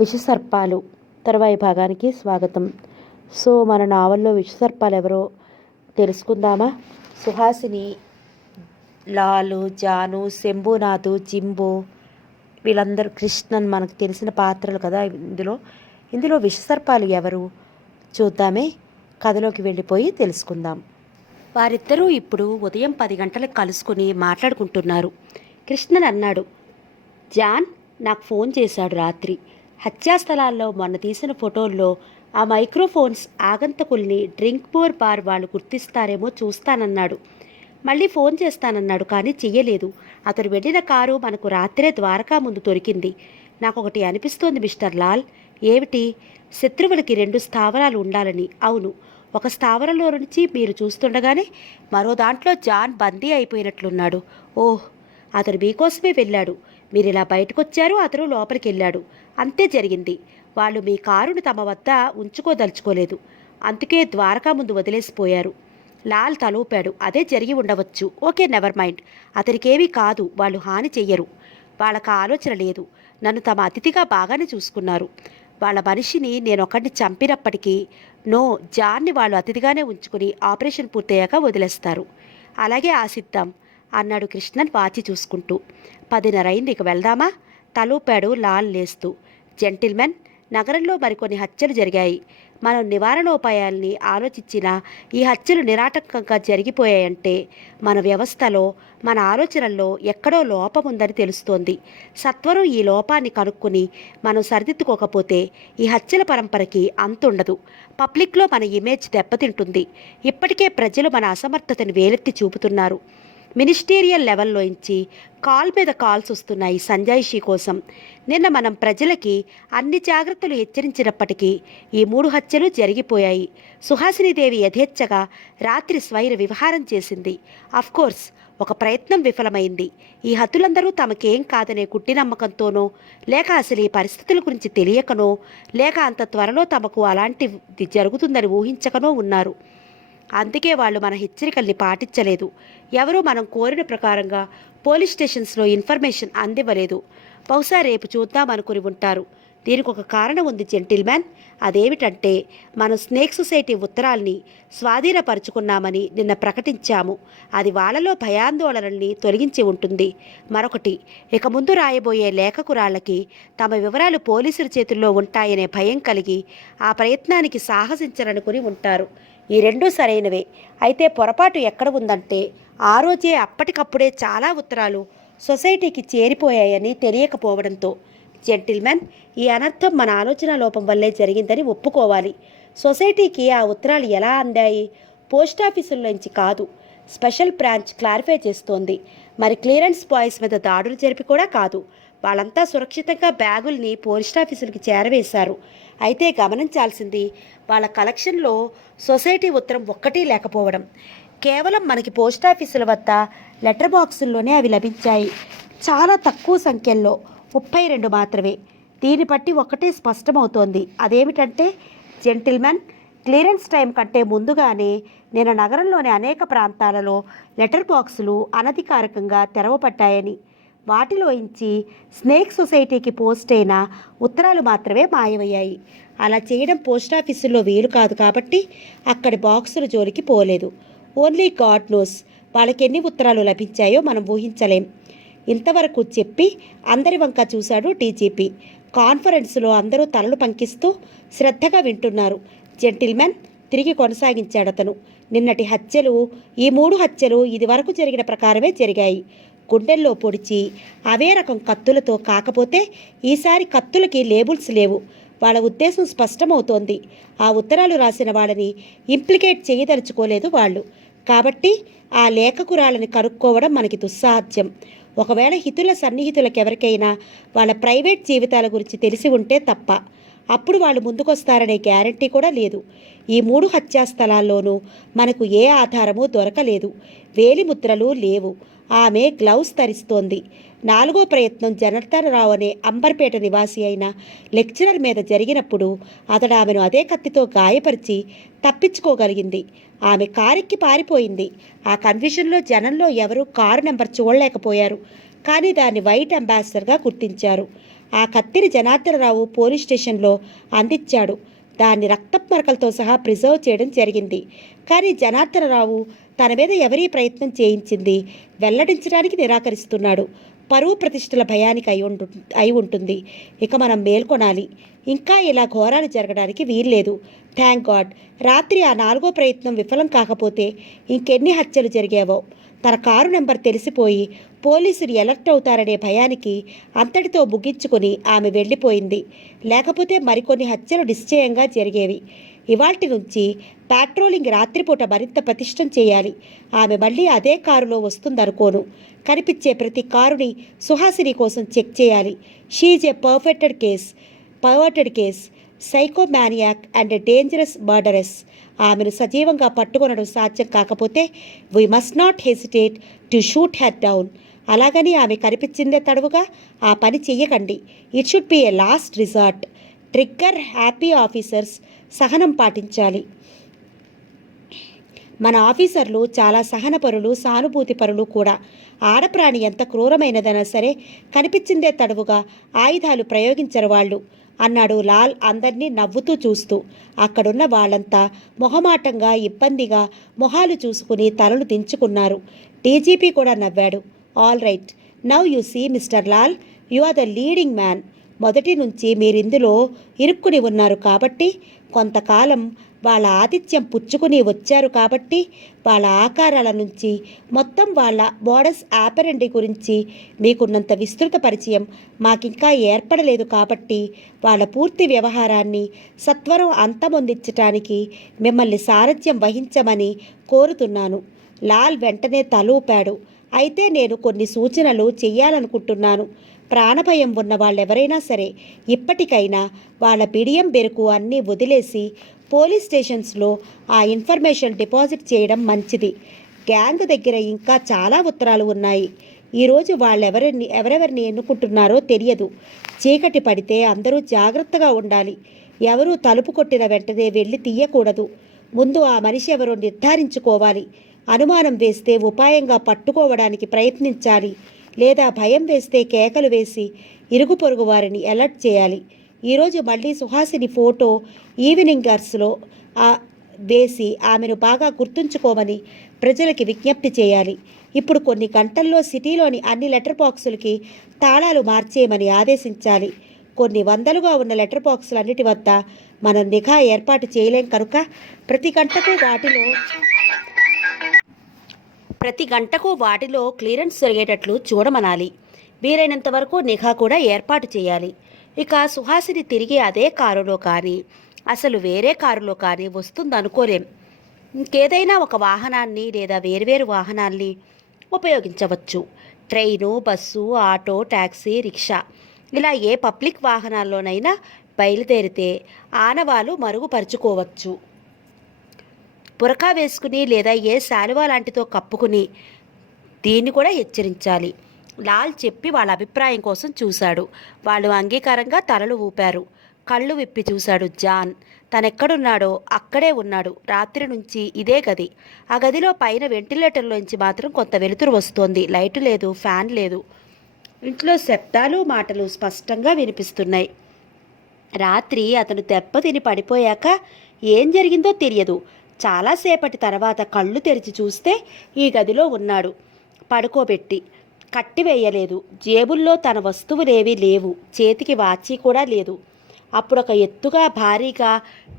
విషసర్పాలు తర్వాయి భాగానికి స్వాగతం. సో మన నావల్లో విషసర్పాలు ఎవరో తెలుసుకుందామా? సుహాసిని, లాలు, జాను, శంభునాథు, జింబు, వీళ్ళందరూ కృష్ణన్ మనకు తెలిసిన పాత్రలు కదా. ఇందులో విషసర్పాలు ఎవరు చూద్దామే. కథలోకి వెళ్ళిపోయి తెలుసుకుందాం. వారిద్దరూ ఇప్పుడు ఉదయం 10 గంటలకు కలుసుకుని మాట్లాడుకుంటున్నారు. కృష్ణన్ అన్నాడు, జాన్ నాకు ఫోన్ చేశాడు రాత్రి. హత్యాస్థలాల్లో మొన్న తీసిన ఫోటోల్లో ఆ మైక్రోఫోన్స్ ఆగంతకుల్ని డ్రింక్ మోర్ బార్ వాళ్ళు గుర్తిస్తారేమో చూస్తానన్నాడు. మళ్ళీ ఫోన్ చేస్తానన్నాడు, కానీ చెయ్యలేదు. అతడు వెళ్ళిన కారు మనకు రాత్రే ద్వారకా ముందు దొరికింది. నాకొకటి అనిపిస్తోంది మిస్టర్ లాల్. ఏమిటి? శత్రువులకి 2 స్థావరాలు ఉండాలని. అవును, ఒక స్థావరంలో నుంచి మీరు చూస్తుండగానే మరో దాంట్లో జాన్ బందీ అయిపోయినట్లున్నాడు. ఓహ్, అతను మీకోసమే వెళ్ళాడు. మీరు ఇలా బయటకొచ్చారు, అతను లోపలికి వెళ్ళాడు. అంతే జరిగింది. వాళ్ళు మీ కారును తమ వద్ద ఉంచుకోదలుచుకోలేదు, అందుకే ద్వారకా ముందు వదిలేసిపోయారు. లాల్ తలూపాడు. అదే జరిగి ఉండవచ్చు. Okay, never mind. అతనికేమీ కాదు, వాళ్ళు హాని చెయ్యరు. వాళ్ళకు ఆలోచన లేదు. నన్ను తమ అతిథిగా బాగానే చూసుకున్నారు. వాళ్ళ మనిషిని నేనొకడిని చంపినప్పటికీ జాన్ని వాళ్ళు అతిథిగానే ఉంచుకుని ఆపరేషన్ పూర్తయ్యాక వదిలేస్తారు. అలాగే ఆశిద్దాం అన్నాడు కృష్ణన్ వాచి చూసుకుంటూ. 10:30 అయింది, ఇక వెళ్దామా? తలూపాడు లాల్ లేస్తూ. జెంటిల్మెన్, నగరంలో మరికొన్ని హత్యలు జరిగాయి. మనం నివారణోపాయాల్ని ఆలోచించినా ఈ హత్యలు నిరాటంకంగా జరిగిపోయాయంటే మన వ్యవస్థలో, మన ఆలోచనల్లో ఎక్కడో లోపం ఉందని తెలుస్తోంది. సత్వరం ఈ లోపాన్ని కనుక్కుని మనం సరిదిద్దుకోకపోతే ఈ హత్యల పరంపరకి అంతుండదు. పబ్లిక్లో మన ఇమేజ్ దెబ్బతింటుంది. ఇప్పటికే ప్రజలు మన అసమర్థతను వేలెత్తి చూపుతున్నారు. మినిస్టీరియల్ లెవెల్లోంచి కాల్ మీద కాల్స్ వస్తున్నాయి సంజాయిషీ కోసం. నిన్న మనం ప్రజలకి అన్ని జాగ్రత్తలు హెచ్చరించినప్పటికీ ఈ 3 హత్యలు జరిగిపోయాయి. సుహాసినీదేవి యథేచ్ఛగా రాత్రి స్వైర వివహారం చేసింది. అఫ్కోర్స్ ఒక ప్రయత్నం విఫలమైంది. ఈ హతులందరూ తమకేం కాదనే గుడ్డి నమ్మకంతోనో, లేక అసలు ఈ పరిస్థితుల గురించి తెలియకనో, లేక అంత త్వరలో తమకు అలాంటిది జరుగుతుందని ఊహించకనో ఉన్నారు. అందుకే వాళ్ళు మన హెచ్చరికల్ని పాటించలేదు. ఎవరూ మనం కోరిన ప్రకారంగా పోలీస్ స్టేషన్స్లో ఇన్ఫర్మేషన్ అందివ్వలేదు. బహుశా రేపు చూద్దామనుకుని ఉంటారు. దీనికి ఒక కారణం ఉంది జెంటిల్మ్యాన్. అదేమిటంటే మనం స్నేక్ సొసైటీ ఉత్తరాల్ని స్వాధీనపరుచుకున్నామని నిన్న ప్రకటించాము. అది వాళ్ళలో భయాందోళనల్ని తొలగించి ఉంటుంది. మరొకటి, ఇక ముందు రాయబోయే లేఖకురాళ్ళకి తమ వివరాలు పోలీసుల చేతుల్లో ఉంటాయనే భయం కలిగి ఆ ప్రయత్నానికి సాహసించరనుకుని ఉంటారు. ఈ 2 సరైనవే. అయితే పొరపాటు ఎక్కడ ఉందంటే ఆ రోజే అప్పటికప్పుడే చాలా ఉత్తరాలు సొసైటీకి చేరిపోయాయని తెలియకపోవడంతో. జెంటిల్మెన్, ఈ అనర్థం మన ఆలోచన లోపం వల్లే జరిగిందని ఒప్పుకోవాలి. సొసైటీకి ఆ ఉత్తరాలు ఎలా అందాయి? పోస్టాఫీసుల్లోంచి కాదు, స్పెషల్ బ్రాంచ్ క్లారిఫై చేస్తోంది. మరి క్లియరెన్స్ బాయ్స్ మీద దాడులు జరిపి కూడా కాదు. వాళ్ళంతా సురక్షితంగా బ్యాగుల్ని పోస్టాఫీసులకి చేరవేశారు. అయితే గమనించాల్సింది వాళ్ళ కలెక్షన్లో సొసైటీ ఉత్తరం ఒక్కటీ లేకపోవడం. కేవలం మనకి పోస్టాఫీసుల వద్ద లెటర్ బాక్సుల్లోనే అవి లభించాయి. చాలా తక్కువ సంఖ్యల్లో, 32 మాత్రమే. దీన్ని బట్టి ఒకటే స్పష్టమవుతోంది. అదేమిటంటే జెంటిల్మెన్, క్లియరెన్స్ టైం కంటే ముందుగానే నేను నగరంలోని అనేక ప్రాంతాలలో లెటర్ బాక్సులు అనధికారికంగా తెరవబడ్డాయని, వాటిలోంచి స్నేక్ సొసైటీకి పోస్ట్ అయిన ఉత్తరాలు మాత్రమే మాయమయ్యాయి. అలా చేయడం పోస్టాఫీసుల్లో వీలు కాదు కాబట్టి అక్కడి బాక్సుల జోలికి పోలేదు. ఓన్లీ గాడ్ నోస్ వాళ్ళకి ఎన్ని ఉత్తరాలు లభించాయో మనం ఊహించలేం. ఇంతవరకు చెప్పి అందరి వంక చూశాడు డీజీపీ. కాన్ఫరెన్స్లో అందరూ తలలు పంకిస్తూ శ్రద్ధగా వింటున్నారు. జెంటిల్మెన్, తిరిగి కొనసాగించాడతను. నిన్నటి హత్యలు, ఈ 3 హత్యలు ఇదివరకు జరిగిన ప్రకారమే జరిగాయి. గుండెల్లో పొడిచి అవే రకం కత్తులతో. కాకపోతే ఈసారి కత్తులకి లేబుల్స్ లేవు. వాళ్ళ ఉద్దేశం స్పష్టమవుతోంది. ఆ ఉత్తరాలు రాసిన వాళ్ళని ఇంప్లికేట్ చేయదలుచుకోలేదు వాళ్ళు. కాబట్టి ఆ లేఖకురాళ్ళని కనుక్కోవడం మనకి దుస్సాధ్యం. ఒకవేళ హితుల సన్నిహితులకెవరికైనా వాళ్ళ ప్రైవేట్ జీవితాల గురించి తెలిసి ఉంటే తప్ప. అప్పుడు వాళ్ళు ముందుకొస్తారనే గ్యారంటీ కూడా లేదు. ఈ 3 హత్యాస్థలాల్లోనూ మనకు ఏ ఆధారమూ దొరకలేదు. వేలిముద్రలు లేవు. ఆమె గ్లౌస్ ధరిస్తోంది. 4వ ప్రయత్నం జనార్దనరావు అనే అంబర్పేట నివాసి అయిన లెక్చరర్ మీద జరిగినప్పుడు అతడు ఆమెను అదే కత్తితో గాయపరిచి తప్పించుకోగలిగింది. ఆమె కారెక్కి పారిపోయింది. ఆ కన్ఫ్యూజన్లో జనంలో ఎవరూ కారు నెంబర్ చూడలేకపోయారు. కానీ దాన్ని వైట్ అంబాసిడర్గా గుర్తించారు. ఆ కత్తిని జనార్దనరావు పోలీస్ స్టేషన్లో అందించాడు. దాన్ని రక్తపు మరకలతో సహా ప్రిజర్వ్ చేయడం జరిగింది. కానీ జనార్దనరావు తన మీద ఎవరీ ప్రయత్నం చేయించింది వెల్లడించడానికి నిరాకరిస్తున్నాడు. పరువు ప్రతిష్టల భయానికి అయి ఉంటుంది. ఇక మనం మేల్కొనాలి. ఇంకా ఇలా ఘోరాలు జరగడానికి వీల్లేదు. Thank God. రాత్రి ఆ 4వ ప్రయత్నం విఫలం కాకపోతే ఇంకెన్ని హత్యలు జరిగావో. తన కారు నెంబర్ తెలిసిపోయి పోలీసులు ఎలర్ట్ అవుతారనే భయానికి అంతటితో ముగించుకొని ఆమె వెళ్ళిపోయింది. లేకపోతే మరికొన్ని హత్యలు నిశ్చయంగా జరిగేవి. ఇవాల్టి నుంచి పాట్రోలింగ్ రాత్రిపూట మరింత పటిష్టం చేయాలి. ఆమె మళ్ళీ అదే కారులో వస్తుందనుకోను. కనిపించే ప్రతి కారుని సుహాసిని కోసం చెక్ చేయాలి. She a perverted case, psychomaniac and dangerous murderous. ఆమెను సజీవంగా పట్టుకొనడం సాధ్యం కాకపోతే we must not hesitate to shoot her down. అలాగని ఆమె కనిపించిందే తడవుగా ఆ పని చెయ్యకండి. It should be a last resort. Trigger happy officers సహనం పాటించాలి. మన ఆఫీసర్లు చాలా సహనపరులు, సానుభూతిపరులు కూడా. ఆడప్రాణి ఎంత క్రూరమైనదైనా సరే కనిపించిందే తడవుగా ఆయుధాలు ప్రయోగించరు వాళ్ళు అన్నాడు లాల్ అందర్నీ నవ్వుతూ చూస్తూ. అక్కడున్న వాళ్ళంతా మొహమాటంగా ఇబ్బందిగా మొహాలు చూసుకుని తలలు దించుకున్నారు. డీజీపీ కూడా నవ్వాడు. All right, now you see mister Lal, you are the leading man. మొదటి నుంచి మీరిందులో ఇరుక్కుని ఉన్నారు కాబట్టి, కొంతకాలం వాళ్ళ ఆతిథ్యం పుచ్చుకుని వచ్చారు కాబట్టి, వాళ్ళ ఆకారాల నుంచి మొత్తం వాళ్ళ మోడస్ ఆపరెండి గురించి మీకున్నంత విస్తృత పరిచయం మాకింకా ఏర్పడలేదు కాబట్టి, వాళ్ళ పూర్తి వ్యవహారాన్ని సత్వరం అంతమొందించటానికి మిమ్మల్ని సారథ్యం వహించమని కోరుతున్నాను. లాల్ వెంటనే తలూపాడు. అయితే నేను కొన్ని సూచనలు చెయ్యాలనుకుంటున్నాను. ప్రాణభయం ఉన్న వాళ్ళెవరైనా సరే ఇప్పటికైనా వాళ్ళ బిడియం బెరుకు అన్నీ వదిలేసి పోలీస్ స్టేషన్స్లో ఆ ఇన్ఫర్మేషన్ డిపాజిట్ చేయడం మంచిది. గ్యాంగ్ దగ్గర ఇంకా చాలా ఉత్తరాలు ఉన్నాయి. ఈరోజు ఎవరెవరిని ఎన్నుకుంటున్నారో తెలియదు. చీకటి పడితే అందరూ జాగ్రత్తగా ఉండాలి. ఎవరూ తలుపు కొట్టిన వెంటనే వెళ్ళి తీయకూడదు. ముందు ఆ మనిషి ఎవరో నిర్ధారించుకోవాలి. అనుమానం వేస్తే ఉపాయంగా పట్టుకోవడానికి ప్రయత్నించాలి. లేదా భయం వేస్తే కేకలు వేసి ఇరుగు పొరుగు వారిని అలర్ట్ చేయాలి. ఈరోజు మళ్ళీ సుహాసిని ఫోటో ఈవినింగర్స్లో వేసి ఆమెను బాగా గుర్తుంచుకోమని ప్రజలకి విజ్ఞప్తి చేయాలి. ఇప్పుడు కొన్ని గంటల్లో సిటీలోని అన్ని లెటర్ బాక్సులకి తాళాలు మార్చేయమని ఆదేశించాలి. కొన్ని వందలుగా ఉన్న లెటర్ బాక్సులన్నిటి వద్ద మనం నిఘా ఏర్పాటు చేయలేం కనుక ప్రతి గంటకు వాటిలో క్లియరెన్స్ జరిగేటట్లు చూడమనాలి. వీలైనంత వరకు నిఘా కూడా ఏర్పాటు చేయాలి. ఇక సుహాసిని తిరిగి అదే కారులో కానీ అసలు వేరే కారులో కానీ వస్తుందనుకోలేం. ఇంకేదైనా ఒక వాహనాన్ని లేదా వేర్వేరు వాహనాల్ని ఉపయోగించవచ్చు. Train, bus, auto, taxi, rickshaw ఇలా ఏ పబ్లిక్ వాహనాల్లోనైనా బయలుదేరితే ఆనవాలు మరుగుపరుచుకోవచ్చు. బురకా వేసుకుని లేదా ఏ శాలువా లాంటితో కప్పుకుని దీన్ని కూడా హెచ్చరించాలి. లాల్ చెప్పి వాళ్ళ అభిప్రాయం కోసం చూశాడు. వాళ్ళు అంగీకారంగా తలలు ఊపారు. కళ్ళు విప్పి చూశాడు జాన్. తనెక్కడున్నాడో అక్కడే ఉన్నాడు. రాత్రి నుంచి ఇదే గది. ఆ గదిలో పైన వెంటిలేటర్లోంచి మాత్రం కొంత వెలుతురు వస్తోంది. లైటు లేదు, ఫ్యాన్ లేదు. ఇంట్లో శబ్దాలు, మాటలు స్పష్టంగా వినిపిస్తున్నాయి. రాత్రి అతను దెబ్బతిని పడిపోయాక ఏం జరిగిందో తెలియదు. చాలాసేపటి తర్వాత కళ్ళు తెరిచి చూస్తే ఈ గదిలో ఉన్నాడు. పడుకోబెట్టి కట్టివేయలేదు. జేబుల్లో తన వస్తువులేవీ లేవు. చేతికి వాచి కూడా లేదు. అప్పుడొక ఎత్తుగా భారీగా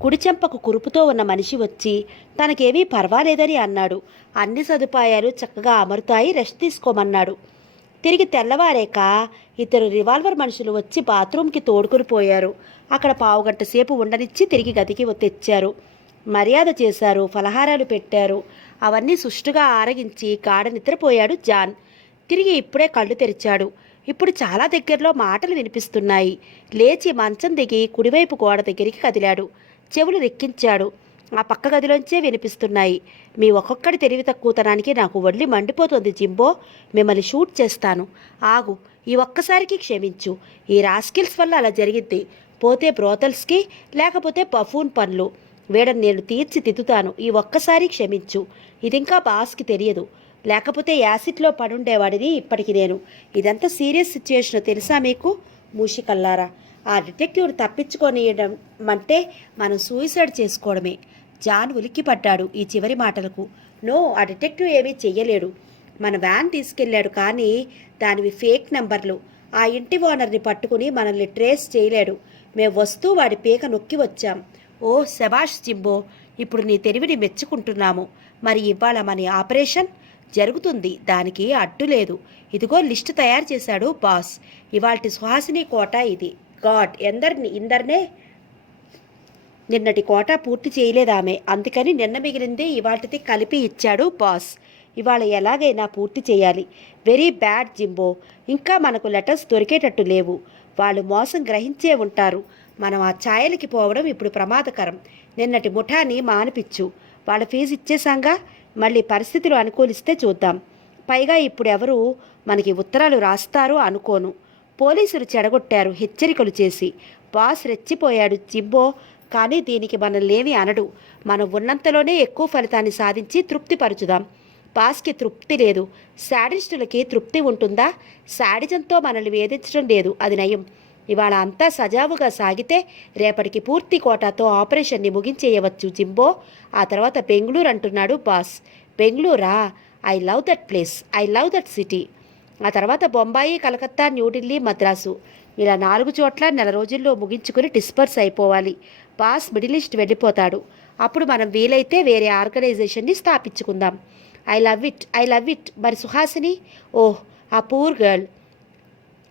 కుడిచెంపకు కురుపుతో ఉన్న మనిషి వచ్చి తనకేమీ పర్వాలేదని అన్నాడు. అన్ని సదుపాయాలు చక్కగా అమరుతాయి, రెస్ట్ తీసుకోమన్నాడు. తిరిగి తెల్లవారేక ఇద్దరు రివాల్వర్ మనుషులు వచ్చి బాత్రూంకి తోడుకుని పోయారు. అక్కడ పావుగంట సేపు ఉండనిచ్చి తిరిగి గదికి తెచ్చారు. మర్యాద చేశారు, ఫలహారాలు పెట్టారు. అవన్నీ సుష్టుగా ఆరగించి గాఢ నిద్రపోయాడు జాన్. తిరిగి ఇప్పుడే కళ్ళు తెరిచాడు. ఇప్పుడు చాలా దగ్గరలో మాటలు వినిపిస్తున్నాయి. లేచి మంచం దిగి కుడివైపు గోడ దగ్గరికి కదిలాడు. చెవులు రెక్కించాడు. ఆ పక్క గదిలోంచే వినిపిస్తున్నాయి. మీ ఒక్కొక్కడి తెలివి తక్కువతనానికి నాకు ఒళ్ళి మండిపోతుంది జింబో. మిమ్మల్ని షూట్ చేస్తాను. ఆగు, ఈ ఒక్కసారికి క్షమించు. ఈ రాస్కిల్స్ వల్ల అలా జరిగింది. పోతే బ్రోతల్స్కి, లేకపోతే బఫూన్ పనులు. వీడని నేను తీర్చిదిద్దుతాను. ఈ ఒక్కసారి క్షమించు. ఇదింకా బాస్కి తెలియదు. లేకపోతే యాసిడ్లో పడుండేవాడిని ఇప్పటికి నేను. ఇదంతా సీరియస్ సిచ్యుయేషన్ తెలుసా మీకు? మూషికల్లారా. ఆ డిటెక్టివ్ని తప్పించుకొనియడం అంటే మనం సూసైడ్ చేసుకోవడమే. జాన్ ఉలిక్కిపడ్డాడు ఈ చివరి మాటలకు. నో, ఆ డిటెక్టివ్ ఏమీ చెయ్యలేడు. మన వ్యాన్ తీసుకెళ్ళాడు, కానీ దానివి ఫేక్ నెంబర్లు. ఆ ఇంటి ఓనర్ని పట్టుకుని మనల్ని ట్రేస్ చేయలేడు. మేము వస్తూ వాడి పీక నొక్కి వచ్చాం. ఓ శభాష్ జింబో, ఇప్పుడు నీ తెలివిని మెచ్చుకుంటున్నాము. మరి ఇవాళ మన ఆపరేషన్ జరుగుతుంది, దానికి అడ్డు లేదు. ఇదిగో లిస్టు తయారు చేశాడు బాస్. ఇవాల్టి సుహాసిని కోట ఇది. గాడ్, ఇందర్నే నిన్నటి కోట పూర్తి చేయలేదామె, అందుకని నిన్న మిగిలింది ఇవాటిది కలిపి ఇచ్చాడు బాస్. ఇవాళ ఎలాగైనా పూర్తి చేయాలి. వెరీ బ్యాడ్ జింబో, ఇంకా మనకు లెటర్స్ దొరికేటట్టు లేవు. వాళ్ళు మోసం గ్రహించే ఉంటారు. మనం ఆ ఛాయలకి పోవడం ఇప్పుడు ప్రమాదకరం. నిన్నటి ముఠాని మానిపించు. వాళ్ళ ఫీజు ఇచ్చేసాంగా, మళ్ళీ పరిస్థితులు అనుకూలిస్తే చూద్దాం. పైగా ఇప్పుడు ఎవరు మనకి ఉత్తరాలు రాస్తారో అనుకోను. పోలీసులు చెడగొట్టారు హెచ్చరికలు చేసి. బాస్ రెచ్చిపోయాడు జింబో, కానీ దీనికి మనల్నేమి అనడు. మనం ఉన్నంతలోనే ఎక్కువ ఫలితాన్ని సాధించి తృప్తిపరచుదాం. బాస్కి తృప్తి లేదు, శాడిస్టులకి తృప్తి ఉంటుందా? శాడిజంతో మనల్ని వేధించడం లేదు, అది నయం. ఇవాళ అంతా సజావుగా సాగితే రేపటికి పూర్తి కోటాతో ఆపరేషన్ని ముగించేయవచ్చు జింబో. ఆ తర్వాత బెంగళూరు అంటున్నాడు బాస్. బెంగళూరా? I love that place, I love that city. ఆ తర్వాత బొంబాయి, కలకత్తా, న్యూఢిల్లీ, మద్రాసు, ఇలా 4 చోట్ల నెల రోజుల్లో ముగించుకుని డిస్పర్స్ అయిపోవాలి. బాస్ మిడిల్ ఈస్ట్ వెళ్ళిపోతాడు. అప్పుడు మనం వీలైతే వేరే ఆర్గనైజేషన్ని స్థాపించుకుందాం. I love it, I love it. మరి సుహాసిని? ఓహ్, ఆ పూర్ గర్ల్.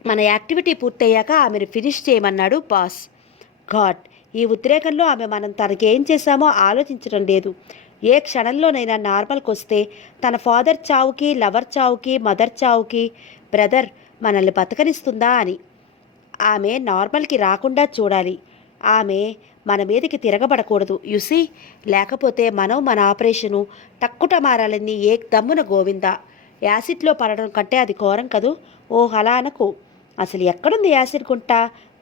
మన యాక్టివిటీ పూర్తయ్యాక ఆమెను ఫినిష్ చేయమన్నాడు బాస్. గాడ్, ఈ ఉద్రేకంలో ఆమె మనం తనకేం చేశామో ఆలోచించడం లేదు. ఏ క్షణంలోనైనా నార్మల్కి వస్తే తన ఫాదర్ చావుకి, లవర్ చావుకి, మదర్ చావుకి బ్రదర్ మనల్ని బతకనిస్తుందా అని. ఆమె నార్మల్కి రాకుండా చూడాలి. ఆమె మన మీదకి తిరగబడకూడదు యుసి. లేకపోతే మనం మన ఆపరేషను టక్కుట మారాలని ఏ దమ్మున గోవిందా. యాసిడ్లో పడడం కంటే అది ఘోరం కదూ. ఓహ్, అలా అనకు. అసలు ఎక్కడుంది యాసిడ్ గుంట?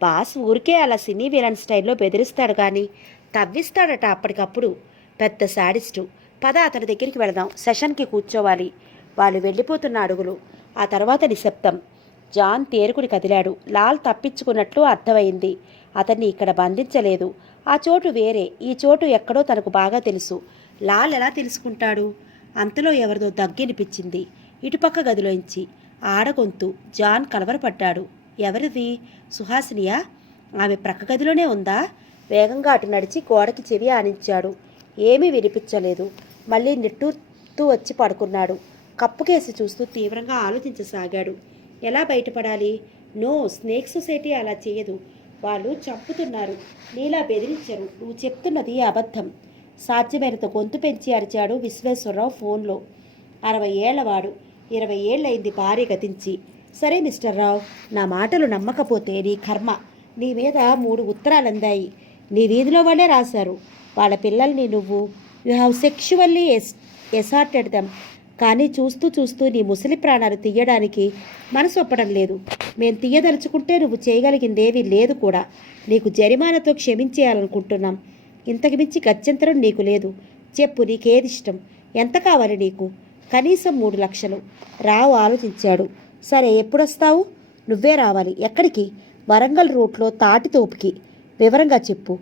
బాస్ ఊరికే అలా సినీ విలన్ స్టైల్లో బెదిరిస్తాడు, కానీ తవ్విస్తాడట అప్పటికప్పుడు. పెద్ద శాడిస్టు. పద అతని దగ్గరికి వెళదాం, సెషన్కి కూర్చోవాలి. వాళ్ళు వెళ్ళిపోతున్న అడుగులు, ఆ తర్వాత నిశ్శబ్దం. జాన్ తేరుకుని కదిలాడు. లాల్ తప్పించుకున్నట్లు అర్థమైంది. అతన్ని ఇక్కడ బంధించలేదు. ఆ చోటు వేరే, ఈ చోటు ఎక్కడో తనకు బాగా తెలుసు. లాల్ ఎలా తెలుసుకుంటాడు? అంతలో ఎవరిదో దగ్గినిపించింది ఇటుపక్క గదిలోంచి. ఆడగొంతు. జాన్ కలవరపడ్డాడు. ఎవరిది? సుహాసినియా? ఆమె ప్రక్క గదిలోనే ఉందా? వేగంగా అటు నడిచి గోడకి చెవి ఆనించాడు. ఏమీ వినిపించలేదు. మళ్ళీ నిట్టూర్తూ వచ్చి పడుకున్నాడు. కప్పుకేసి చూస్తూ తీవ్రంగా ఆలోచించసాగాడు. ఎలా బయటపడాలి? నో, స్నేక్ సొసైటీ అలా చేయదు. వాళ్ళు చంపుతున్నారు, నీలా బెదిరించరు. నువ్వు చెప్తున్నది అబద్ధం. సాధ్యమైనంత గొంతు పెంచి అరిచాడు విశ్వేశ్వరరావు ఫోన్లో. 60 ఏళ్లవాడు. 20 ఏళ్ళయింది భార్య గతించి. సరే మిస్టర్ రావు, నా మాటలు నమ్మకపోతే నీ కర్మ. నీ మీద 3 ఉత్తరాలు అందాయి. నీ వీధిలో వాళ్ళే రాశారు. వాళ్ళ పిల్లల్ని నువ్వు యు హ్యావ్ సెక్షువల్లీ ఎసార్టెడ్ దెమ్. కానీ చూస్తూ చూస్తూ నీ ముసలి ప్రాణాలు తీయడానికి మనసు ఒప్పడం లేదు. మేం తీయదలుచుకుంటే నువ్వు చేయగలిగిందేమీ లేదు కూడా. నీకు జరిమానాతో క్షమించేయాలనుకుంటున్నాం. ఇంతకు మించి గత్యంతరం నీకు లేదు. చెప్పు, నీకేదిష్టం? ఎంత కావాలి నీకు? కనీసం 3 లక్షలు. రావు ఆలోచించాడు. సరే, ఎప్పుడొస్తావు? నువ్వే రావాలి. ఎక్కడికి? వరంగల్ రూట్లో తాటితోపుకి. వివరంగా చెప్పు.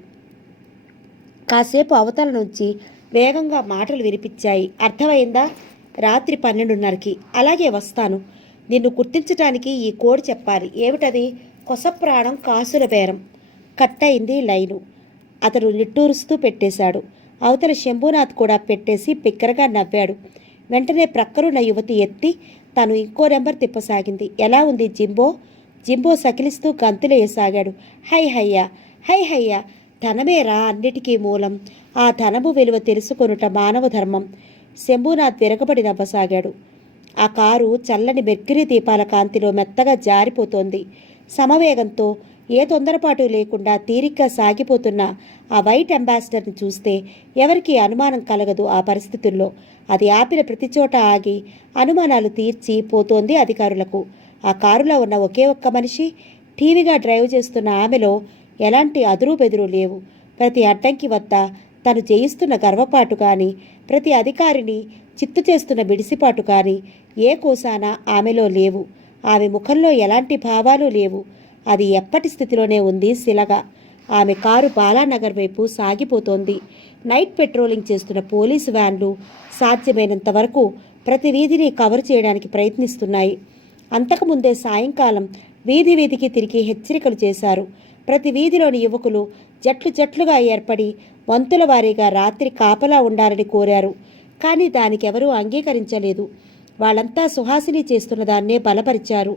కాసేపు అవతల నుంచి వేగంగా మాటలు వినిపించాయి. అర్థమైందా? రాత్రి 12:30కి. అలాగే వస్తాను. నిన్ను గుర్తించటానికి ఈ కోడ్ చెప్పాలి. ఏమిటది? కొసప్రాణం కాసుల బేరం. కట్టయింది లైను. అతడు నిట్టూరుస్తూ పెట్టేశాడు. అవతల శంభునాథ్ కూడా పెట్టేసి బిగ్గరగా నవ్వాడు. వెంటనే ప్రక్కరున్న యువతి ఎత్తి తను ఇంకో నెంబర్ తిప్పసాగింది. ఎలా ఉంది జింబో? జింబో సకిలిస్తూ గంతులేయసాగాడు. హై హయ్యా, హై హయ్యా. ధనమేరా అన్నిటికీ మూలం. ఆ ధనము విలువ తెలుసుకొనుట మానవ ధర్మం. శంభునాథ్ విరగబడి నవ్వసాగాడు. ఆ కారు చల్లని మెర్క్యూరీ దీపాల కాంతిలో మెత్తగా జారిపోతోంది. సమవేగంతో ఏ తొందరపాటు లేకుండా తీరిగ్గా సాగిపోతున్న ఆ వైట్ అంబాసిడర్ని చూస్తే ఎవరికీ అనుమానం కలగదు. ఆ పరిస్థితుల్లో అది ఆపిన ప్రతి చోట ఆగి అనుమానాలు తీర్చి పోతోంది అధికారులకు. ఆ కారులో ఉన్న ఒకే ఒక్క మనిషి, టీవీగా డ్రైవ్ చేస్తున్న ఆమెలో ఎలాంటి అదురు బెదురు లేవు. ప్రతి అడ్డంకి వద్ద తను జయిస్తున్న గర్వపాటు కానీ, ప్రతి అధికారిని చిత్తు చేస్తున్న బిడిసిపాటు కానీ ఏ కోసానా ఆమెలో లేవు. ఆమె ముఖంలో ఎలాంటి భావాలు లేవు. అది ఎప్పటి స్థితిలోనే ఉంది శిలగా. ఆమె కారు బాలానగర్ వైపు సాగిపోతోంది. నైట్ పెట్రోలింగ్ చేస్తున్న పోలీసు వ్యాన్లు సాధ్యమైనంత వరకు ప్రతి వీధిని కవర్ చేయడానికి ప్రయత్నిస్తున్నాయి. అంతకుముందే సాయంకాలం వీధి వీధికి తిరిగి హెచ్చరికలు చేశారు. ప్రతి వీధిలోని యువకులు జట్లు జట్లుగా ఏర్పడి వంతుల వారీగా రాత్రి కాపలా ఉండాలని కోరారు. కానీ దానికెవరూ అంగీకరించలేదు. వాళ్ళంతా సుహాసిని చేస్తున్న దాన్నే బలపరిచారు.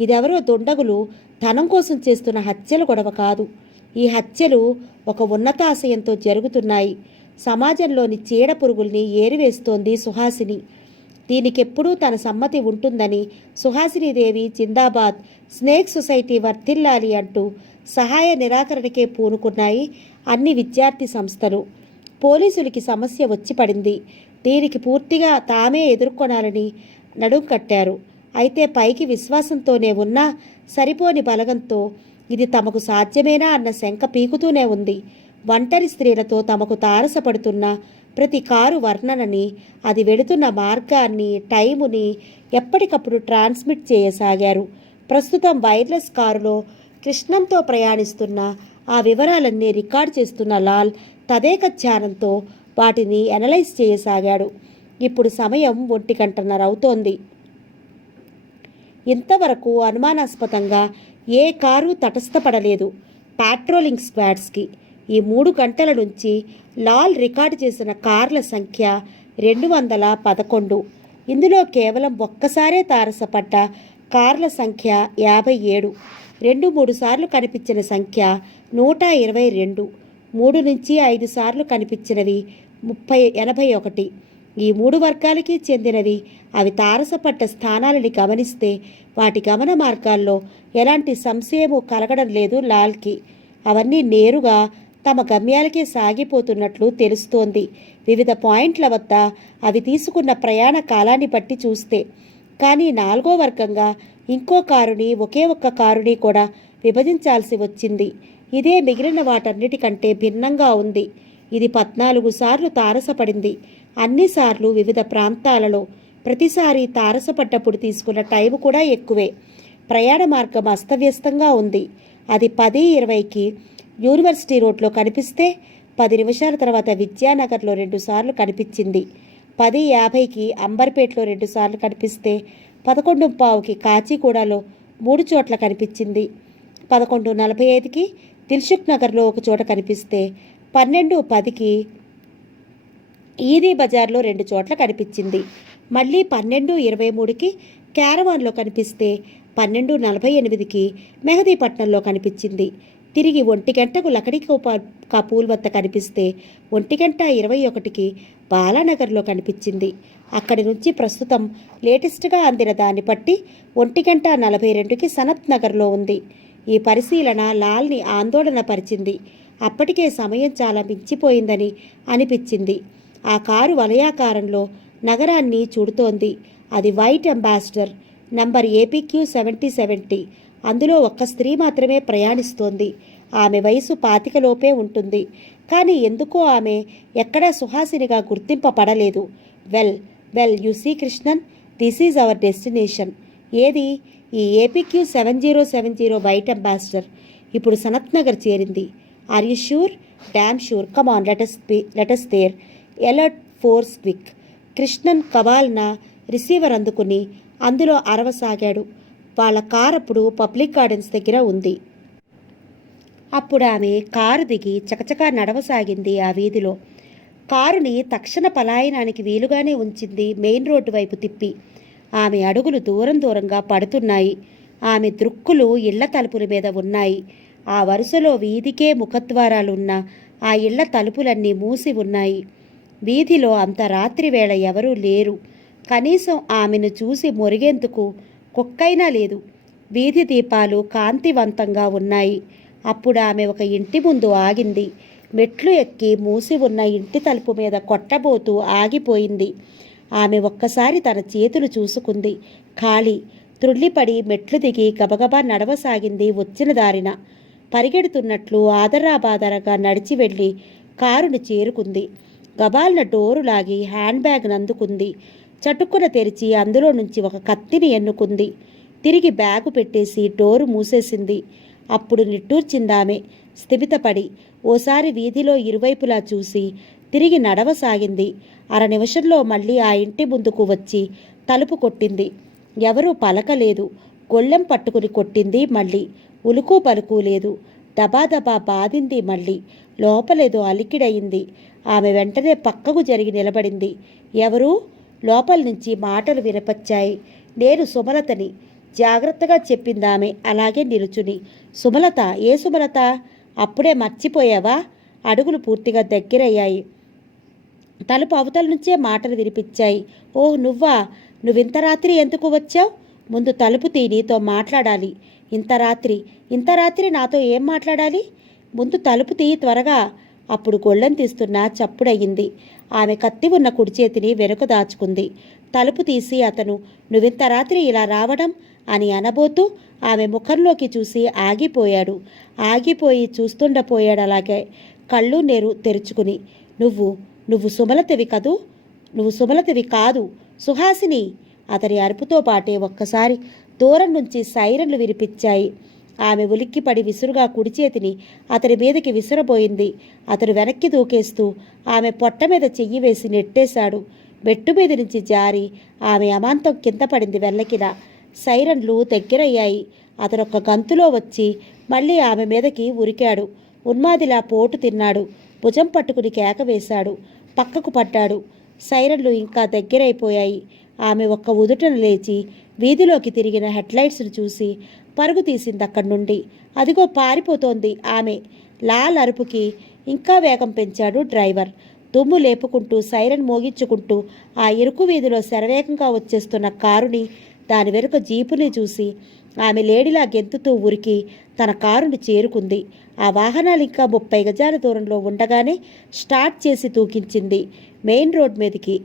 ఇదెవరో దుండగులు ధనం కోసం చేస్తున్న హత్యల గొడవ కాదు. ఈ హత్యలు ఒక ఉన్నతాశయంతో జరుగుతున్నాయి. సమాజంలోని చీడ పురుగుల్ని ఏరివేస్తోంది సుహాసిని. దీనికెప్పుడూ తన సమ్మతి ఉంటుందని సుహాసినీదేవి జిందాబాద్, స్నేక్ సొసైటీ వర్ధిల్లాలి అంటూ సహాయ నిరాకరణకే పూనుకున్నాయి అన్ని విద్యార్థి సంస్థలు. పోలీసులకి సమస్య వచ్చి పడింది. దీనికి పూర్తిగా తామే ఎదుర్కొనాలని నడుం కట్టారు. అయితే పైకి విశ్వాసంతోనే ఉన్నా సరిపోని బలగంతో ఇది తమకు సాధ్యమేనా అన్న శంక పీకుతూనే ఉంది. ఒంటరి స్త్రీలతో తమకు తారసపడుతున్న ప్రతి కారు వర్ణనని, అది వెడుతున్న మార్గాన్ని, టైముని ఎప్పటికప్పుడు ట్రాన్స్మిట్ చేయసాగారు. ప్రస్తుతం వైర్లెస్ కారులో కృష్ణంతో ప్రయాణిస్తున్న ఆ వివరాలన్నీ రికార్డ్ చేస్తున్న లాల్ తదేక ధ్యానంతో వాటిని అనలైజ్ చేయసాగాడు. ఇప్పుడు సమయం 1:30 అవుతోంది. ఇంతవరకు అనుమానాస్పదంగా ఏ కారు తటస్థపడలేదు పాట్రోలింగ్ స్క్వాడ్స్కి. ఈ 3 గంటల నుంచి లాల్ రికార్డు చేసిన కార్ల సంఖ్య 211. ఇందులో కేవలం ఒక్కసారే తారసపడ్డ కార్ల సంఖ్య 57. 2-3 సార్లు కనిపించిన సంఖ్య 122. 3 నుంచి 5 సార్లు కనిపించినవి 81. ఈ 3 వర్గాలకి చెందినవి. అవి తారసపడ్డ స్థానాలని గమనిస్తే వాటి గమన మార్గాల్లో ఎలాంటి సంశయము కలగడం లేదు లాల్కి. అవన్నీ నేరుగా తమ గమ్యాలకే సాగిపోతున్నట్లు తెలుస్తోంది వివిధ పాయింట్ల వద్ద అవి తీసుకున్న ప్రయాణ కాలాన్ని బట్టి చూస్తే. కానీ 4వ వర్గంగా ఇంకో కారుని, ఒకే ఒక్క కారుని కూడా విభజించాల్సి వచ్చింది. ఇదే మిగిలిన వాటన్నిటికంటే భిన్నంగా ఉంది. ఇది 14 సార్లు తారసపడింది. అన్నిసార్లు వివిధ ప్రాంతాలలో. ప్రతిసారి తారసపడ్డప్పుడు తీసుకున్న టైం కూడా ఎక్కువే. ప్రయాణ మార్గం అస్తవ్యస్తంగా ఉంది. అది 10:20కి యూనివర్సిటీ రోడ్లో కనిపిస్తే 10 నిమిషాల తర్వాత విద్యానగర్లో 2 సార్లు కనిపించింది. 10:50కి అంబర్పేటలో 2 సార్లు కనిపిస్తే 11:15కి కాచిగూడలో 3 చోట్ల కనిపించింది. 11:45కి దిల్సుఖ్ నగర్లో 1 చోట కనిపిస్తే 12:10కి ఈదీ బజార్లో 2 చోట్ల కనిపించింది. మళ్ళీ 12:23కి క్యారవాన్లో కనిపిస్తే 12:48కి మెహదీపట్నంలో కనిపించింది. తిరిగి 1 గంటకు లకడీ కపూల్ వద్ద కనిపిస్తే 1:21కి బాలానగర్లో కనిపించింది. అక్కడి నుంచి ప్రస్తుతం లేటెస్ట్గా అందిన దాన్ని బట్టి 1:42కి సనత్ నగర్లో ఉంది. ఈ పరిశీలన లాల్ని ఆందోళన పరిచింది. అప్పటికే సమయం చాలా మించిపోయిందని అనిపించింది. ఆ కారు వలయాకారంలో నగరాన్ని చూడుతోంది. అది వైట్ అంబాసిడర్ నంబర్ APQ 7070. అందులో ఒక్క స్త్రీ మాత్రమే ప్రయాణిస్తోంది. ఆమె వయసు 25లోపే ఉంటుంది. కానీ ఎందుకో ఆమె ఎక్కడా సుహాసినిగా గుర్తింపబడలేదు. Well you see Krishnan, this is our destination. ఏది? ఈ APQ 7070 వైట్ అంబాసిడర్ ఇప్పుడు సనత్ నగర్ చేరింది. Are you sure? Damn sure. Come on, let us there. Alert force quick. Krishnan కవాల్న రిసీవర్ అందుకుని అందులో అరవసాగాడు. వాళ్ళ కారు అప్పుడు పబ్లిక్ గార్డెన్స్ దగ్గర ఉంది. అప్పుడు ఆమె కారు దిగి చకచకా నడవసాగింది ఆ వీధిలో. కారుని తక్షణ పలాయనానికి వీలుగానే ఉంచింది మెయిన్ రోడ్డు వైపు తిప్పి. ఆమె అడుగులు దూరంగా పడుతున్నాయి. ఆమె దృక్కులు ఇళ్ల తలుపుల మీద ఉన్నాయి. ఆ వరుసలో వీధికే ముఖద్వారాలున్న ఆ ఇళ్ల తలుపులన్నీ మూసి ఉన్నాయి. వీధిలో అంత రాత్రి వేళ ఎవరూ లేరు. కనీసం ఆమెను చూసి మొరిగేందుకు కుక్కైనా లేదు. వీధి దీపాలు కాంతివంతంగా ఉన్నాయి. అప్పుడు ఆమె ఒక ఇంటి ముందు ఆగింది. మెట్లు ఎక్కి మూసి ఉన్న ఇంటి తలుపు మీద కొట్టబోతూ ఆగిపోయింది. ఆమె ఒక్కసారి తన చేతులు చూసుకుంది. ఖాళీ. త్రుళ్ళిపడి మెట్లు దిగి గబగబా నడవసాగింది వచ్చిన దారిన. పరిగెడుతున్నట్లు ఆదరాబాదరగా నడిచి వెళ్ళి కారును చేరుకుంది. గబాల్న డోరు లాగి హ్యాండ్ బ్యాగ్ను అందుకుంది. చటుక్కున తెరిచి అందులో నుంచి ఒక కత్తిని ఎన్నుకుంది. తిరిగి బ్యాగు పెట్టేసి డోరు మూసేసింది. అప్పుడు నిట్టూర్చిందామె స్థిమితపడి. ఓసారి వీధిలో ఇరువైపులా చూసి తిరిగి నడవసాగింది. అర నిమిషంలో మళ్ళీ ఆ ఇంటి ముందుకు వచ్చి తలుపు కొట్టింది. ఎవరూ పలకలేదు. గొళ్ళెం పట్టుకుని కొట్టింది మళ్ళీ. ఉలుకు పలుకు లేదు. దబాదబా బాదింది మళ్ళీ. లోపలేదో అలికిడయింది. ఆమె వెంటనే పక్కకు జరిగి నిలబడింది. ఎవరు? లోపల నుంచి మాటలు వినపచ్చాయి. నేను సుమలతని, జాగ్రత్తగా చెప్పిందామె అలాగే నిలుచుని. సుమలత? ఏ సుమలత? అప్పుడే మర్చిపోయావా? అడుగులు పూర్తిగా దగ్గరయ్యాయి. తలుపు అవతల నుంచే మాటలు వినిపించాయి. ఓహ్, నువ్వా? నువ్వింత రాత్రి ఎందుకు వచ్చావు? ముందు తలుపు తీ, నీతో మాట్లాడాలి. ఇంత రాత్రి నాతో ఏం మాట్లాడాలి? ముందు తలుపు తీ త్వరగా. అప్పుడు గొళ్ళెం తీస్తున్నా చప్పుడయ్యింది. ఆమె కత్తి ఉన్న కుడి చేతిని వెనుక దాచుకుంది. తలుపు తీసి అతను నువ్వింత రాత్రి ఇలా రావడం అని అనబోతూ ఆమె ముఖంలోకి చూసి ఆగిపోయాడు. ఆగిపోయి చూస్తుండపోయాడు అలాగే కళ్ళు నేరు తెరుచుకుని. నువ్వు సుమలతవి కదూ? నువ్వు సుమలతవి కాదు, సుహాసిని. అతని అరుపుతో పాటే ఒక్కసారి దూరం నుంచి సైరన్లు వినిపించాయి. ఆమె ఉలిక్కిపడి విసురుగా కుడి చేతిని అతని మీదకి విసురబోయింది. అతడు వెనక్కి దూకేస్తూ ఆమె పొట్ట మీద చెయ్యి వేసి నెట్టేశాడు. మెట్టు మీద నుంచి జారి ఆమె అమాంతం కింద పడింది వెల్లకిలా. సైరన్లు దగ్గరయ్యాయి. అతనొక్క గంతులో వచ్చి మళ్ళీ ఆమె మీదకి ఉరికాడు. ఉన్మాదిలా పోటు తిన్నాడు. భుజం పట్టుకుని కేక వేశాడు. పక్కకు పడ్డాడు. సైరన్లు ఇంకా దగ్గరైపోయాయి. ఆమె ఒక్క ఉదుటను లేచి వీధిలోకి తిరిగిన హెడ్లైట్స్ను చూసి పరుగు తీసింది అక్కడి నుండి. అదిగో పారిపోతోంది ఆమె. లాల్ అరుపుకి ఇంకా వేగం పెంచాడు డ్రైవర్. దుమ్ము లేపుకుంటూ సైరన్ మోగించుకుంటూ ఆ ఇరుకు వీధిలో శరవేగంగా వచ్చేస్తున్న కారుని, దాని వెనుక జీపుని చూసి ఆమె లేడిలా గెంతుతూ ఉరికి తన కారుని చేరుకుంది. ఆ వాహనాలు ఇంకా 30 గజాల దూరంలో ఉండగానే స్టార్ట్ చేసి తూకించింది. మెయిన్ రోడ్ మీదకి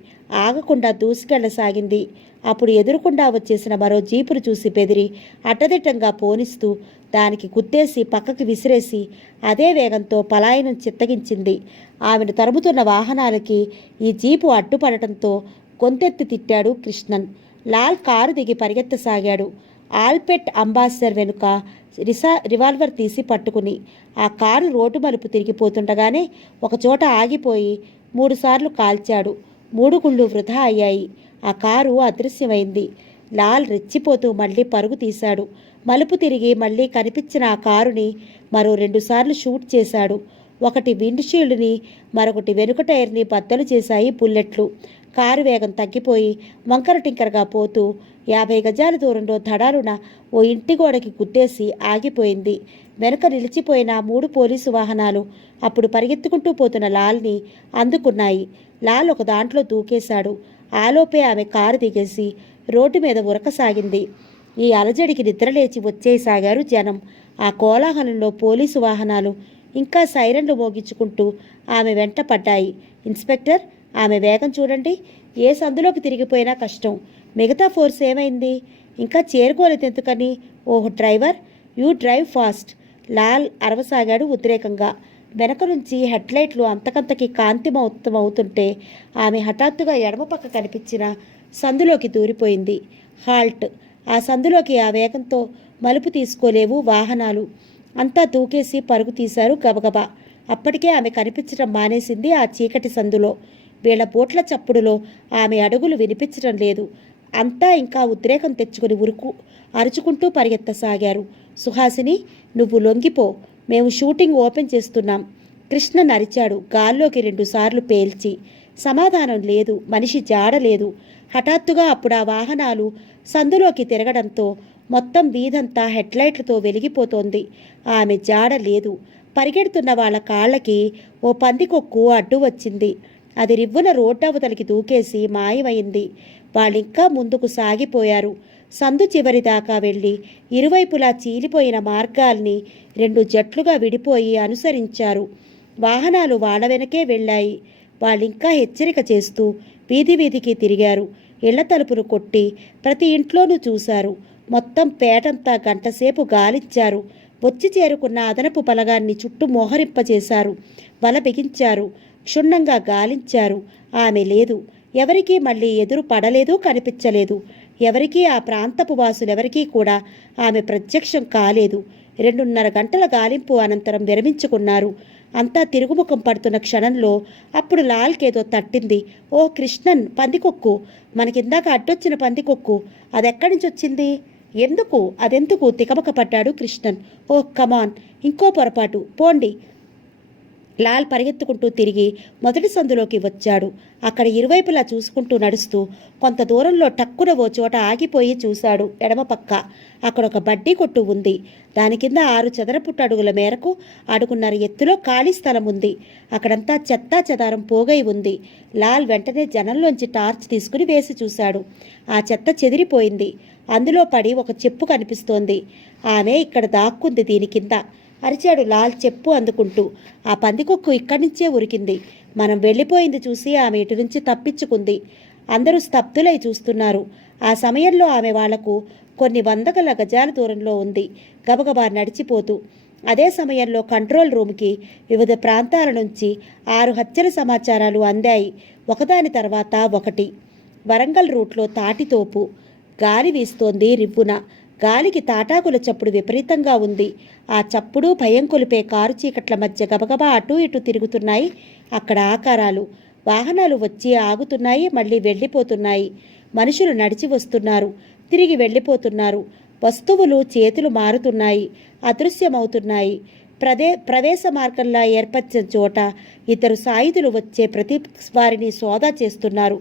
ఆగకుండా దూసుకెళ్లసాగింది. అప్పుడు ఎదురుకుండా వచ్చేసిన మరో జీపును చూసి బెదిరి అడ్డదిట్టంగా పోనిస్తూ దానికి గుద్దేసి పక్కకి విసిరేసి అదే వేగంతో పలాయనం చిత్తగించింది. ఆమెను తరుముతున్న వాహనాలకి ఈ జీపు అడ్డుపడటంతో గొంతెత్తి తిట్టాడు కృష్ణన్. లాల్ కారు దిగి పరిగెత్తసాగాడు. ఆల్పెట్ అంబాసిడర్ వెనుక రివాల్వర్ తీసి పట్టుకుని. ఆ కారు రోడ్డు మలుపు తిరిగిపోతుండగానే ఒకచోట ఆగిపోయి 3 సార్లు కాల్చాడు. 3 గుళ్ళు వృధా అయ్యాయి. ఆ కారు అదృశ్యమైంది. లాల్ రెచ్చిపోతూ మళ్ళీ పరుగు తీశాడు. మలుపు తిరిగి మళ్ళీ కనిపించిన ఆ కారుని మరో 2 సార్లు షూట్ చేశాడు. ఒకటి విండ్షీల్డ్ని, మరొకటి వెనుక టైర్ని బద్దలు చేశాయి బుల్లెట్లు. కారు వేగం తగ్గిపోయి వంకర టింకరగా పోతూ 50 గజాల దూరంలో ధడాలున ఓ ఇంటి గోడకి గుద్దేసి ఆగిపోయింది. వెనుక నిలిచిపోయిన 3 పోలీసు వాహనాలు అప్పుడు పరిగెత్తుకుంటూ పోతున్న లాల్ని అందుకున్నాయి. లాల్ ఒక దాంట్లో దూకేశాడు. ఆలోపే ఆమె కారు దిగేసి రోడ్డు మీద ఉరకసాగింది. ఈ అలజడికి నిద్రలేచి వచ్చేసాగారు జనం. ఆ కోలాహలంలో పోలీసు వాహనాలు ఇంకా సైరన్లు మోగించుకుంటూ ఆమె వెంట పడ్డాయి. ఇన్స్పెక్టర్, ఆమె వేగం చూడండి. ఏ సందులోకి తిరిగిపోయినా కష్టం. మిగతా ఫోర్స్ ఏమైంది? ఇంకా చేరుకోలేదెందుకని? Oh driver, you drive fast. Lal అరవసాగాడు ఉద్రేకంగా. వెనక నుంచి హెడ్లైట్లు అంతకంతకి కాంతిమవుతుంటే ఆమె హఠాత్తుగా ఎడమ పక్క కనిపించిన సందులోకి దూరిపోయింది. హాల్ట్. ఆ సందులోకి ఆ వేగంతో మలుపు తీసుకోలేవు వాహనాలు. అంతా దూకేసి పరుగు తీశారు గబగబా. అప్పటికే ఆమె కనిపించడం మానేసింది ఆ చీకటి సందులో. వీళ్ల బోట్ల చప్పుడులో ఆమె అడుగులు వినిపించడం లేదు. అంతా ఇంకా ఉద్రేకం తెచ్చుకుని అరుచుకుంటూ పరిగెత్తసాగారు. సుహాసిని, నువ్వు లొంగిపో, మేము షూటింగ్ ఓపెన్ చేస్తున్నాం. కృష్ణ నరిచాడు గాల్లోకి 2 సార్లు పేల్చి. సమాధానం లేదు. మనిషి జాడలేదు. హఠాత్తుగా అప్పుడు ఆ వాహనాలు సందులోకి తిరగడంతో మొత్తం వీధంతా హెడ్లైట్లతో వెలిగిపోతోంది. ఆమె జాడ లేదు. పరిగెడుతున్న వాళ్ళ కాళ్ళకి ఓ పందికొక్కు అడ్డు వచ్చింది. అది రివ్వున రోడ్డవతలికి దూకేసి మాయమైంది. వాళ్ళింకా ముందుకు సాగిపోయారు. సందు చివరి దాకా వెళ్ళి ఇరువైపులా చీలిపోయిన మార్గాల్ని 2 జట్లుగా విడిపోయి అనుసరించారు. వాహనాలు వాళ్ళ వెనకే వెళ్ళాయి. వాళ్ళింకా హెచ్చరిక చేస్తూ వీధి వీధికి తిరిగారు. ఇళ్ల తలుపులు కొట్టి ప్రతి ఇంట్లోనూ చూశారు. మొత్తం పేటంతా గంటసేపు గాలిచ్చారు. వచ్చి చేరుకున్న అదనపు బలగాన్ని చుట్టూ మోహరింపచేశారు. వల బిగించారు. క్షుణ్ణంగా గాలించారు. ఆమె లేదు. ఎవరికీ మళ్ళీ ఎదురు పడలేదు, కనిపించలేదు. ఎవరికీ, ఆ ప్రాంతపు వాసులెవరికీ కూడా ఆమె ప్రత్యక్షం కాలేదు. 2:30 గంటల గాలింపు అనంతరం విరమించుకున్నారు. అంతా తిరుగుముఖం పడుతున్న క్షణంలో అప్పుడు లాల్కేదో తట్టింది. ఓ కృష్ణన్, పందికొక్కు, మనకిందాక అడ్డొచ్చిన పందికొక్కు, అదెక్కడి నుంచి వచ్చింది? అదెందుకు తికమక పడ్డాడు కృష్ణన్. ఓ కమాన్, ఇంకో పొరపాటు, పోండి. లాల్ పరిగెత్తుకుంటూ తిరిగి మొదటి సందులోకి వచ్చాడు. అక్కడ ఇరువైపులా చూసుకుంటూ నడుస్తూ కొంత దూరంలో టక్కున ఓ చోట ఆగిపోయి చూశాడు. ఎడమ పక్క అక్కడ ఒక బడ్డీ కొట్టు ఉంది. దాని కింద 6 చదరపు అడుగుల మేరకు అడుగున్నర ఎత్తులో ఖాళీ స్థలం ఉంది. అక్కడంతా చెత్తా చెదారం పోగై ఉంది. లాల్ వెంటనే జనంలోంచి టార్చ్ తీసుకుని వేసి చూశాడు. ఆ చెత్త చెదిరిపోయింది. అందులో పడి ఒక చెప్పు కనిపిస్తోంది. ఆమె ఇక్కడ దాక్కుంది దీని కింద అరిచాడు లాల్ చెప్పు అందుకుంటూ. ఆ పందికొక్కు ఇక్కడి నుంచే ఉరికింది. మనం వెళ్ళిపోయింది చూసి ఆమె ఇటు నుంచి తప్పించుకుంది. అందరూ స్తబ్దులై చూస్తున్నారు. ఆ సమయంలో ఆమె వాళ్లకు కొన్ని 100 గజాల దూరంలో ఉంది, గబగబా నడిచిపోతూ. అదే సమయంలో కంట్రోల్ రూమ్కి వివిధ ప్రాంతాల నుంచి 6 హత్యల సమాచారాలు అందాయి, ఒకదాని తర్వాత ఒకటి. వరంగల్ రూట్లో తాటితోపు. గాలి వీస్తోంది రివ్వున. గాలికి తాటాకుల చప్పుడు విపరీతంగా ఉంది. ఆ చప్పుడు భయం కొలిపే కారు చీకట్ల మధ్య గబగబా అటూ ఇటూ తిరుగుతున్నాయి అక్కడ ఆకారాలు. వాహనాలు వచ్చి ఆగుతున్నాయి, మళ్ళీ వెళ్ళిపోతున్నాయి. మనుషులు నడిచి వస్తున్నారు, తిరిగి వెళ్ళిపోతున్నారు. వస్తువులు చేతులు మారుతున్నాయి, అదృశ్యమవుతున్నాయి. ప్రవేశ మార్గంలా ఏర్పరిచిన చోట ఇద్దరు సాయుధులు వచ్చే ప్రతి వారిని సోదా చేస్తున్నారు.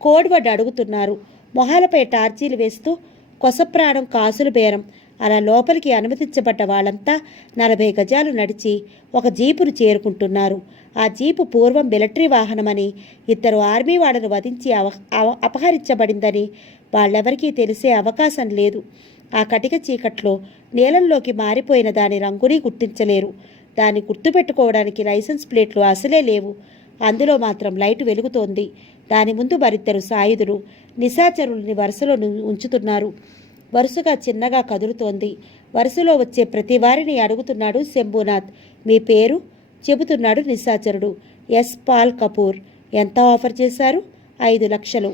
కోడ్వర్డ్ అడుగుతున్నారు. మొహాలపై టార్చీలు వేస్తూ కొసప్రాణం కాసులు బేరం. అలా లోపలికి అనుమతించబడ్డ వాళ్ళంతా 40 గజాలు నడిచి ఒక జీపును చేరుకుంటున్నారు. ఆ జీపు పూర్వం మిలిటరీ వాహనమని, 2 ఆర్మీ వాళ్ళను వధించి అపహరించబడిందని వాళ్ళెవరికీ తెలిసే అవకాశం లేదు. ఆ కటిక చీకట్లో నీలంలోకి మారిపోయిన దాని రంగుని గుర్తించలేరు. దాన్ని గుర్తుపెట్టుకోవడానికి లైసెన్స్ ప్లేట్లు అసలే లేవు. అందులో మాత్రం లైటు వెలుగుతోంది. దాని ముందు మరిద్దరు సాయుధులు నిశాచరుల్ని వరుసలో ఉంచుతున్నారు. వరుసగా చిన్నగా కదులుతోంది. వరుసలో వచ్చే ప్రతి వారిని అడుగుతున్నాడు శంభూనాథ్. మీ పేరు? చెబుతున్నాడు నిశాచరుడు. Yes Paul Kapoor. ఎంత ఆఫర్ చేశారు? 5 లక్షలు.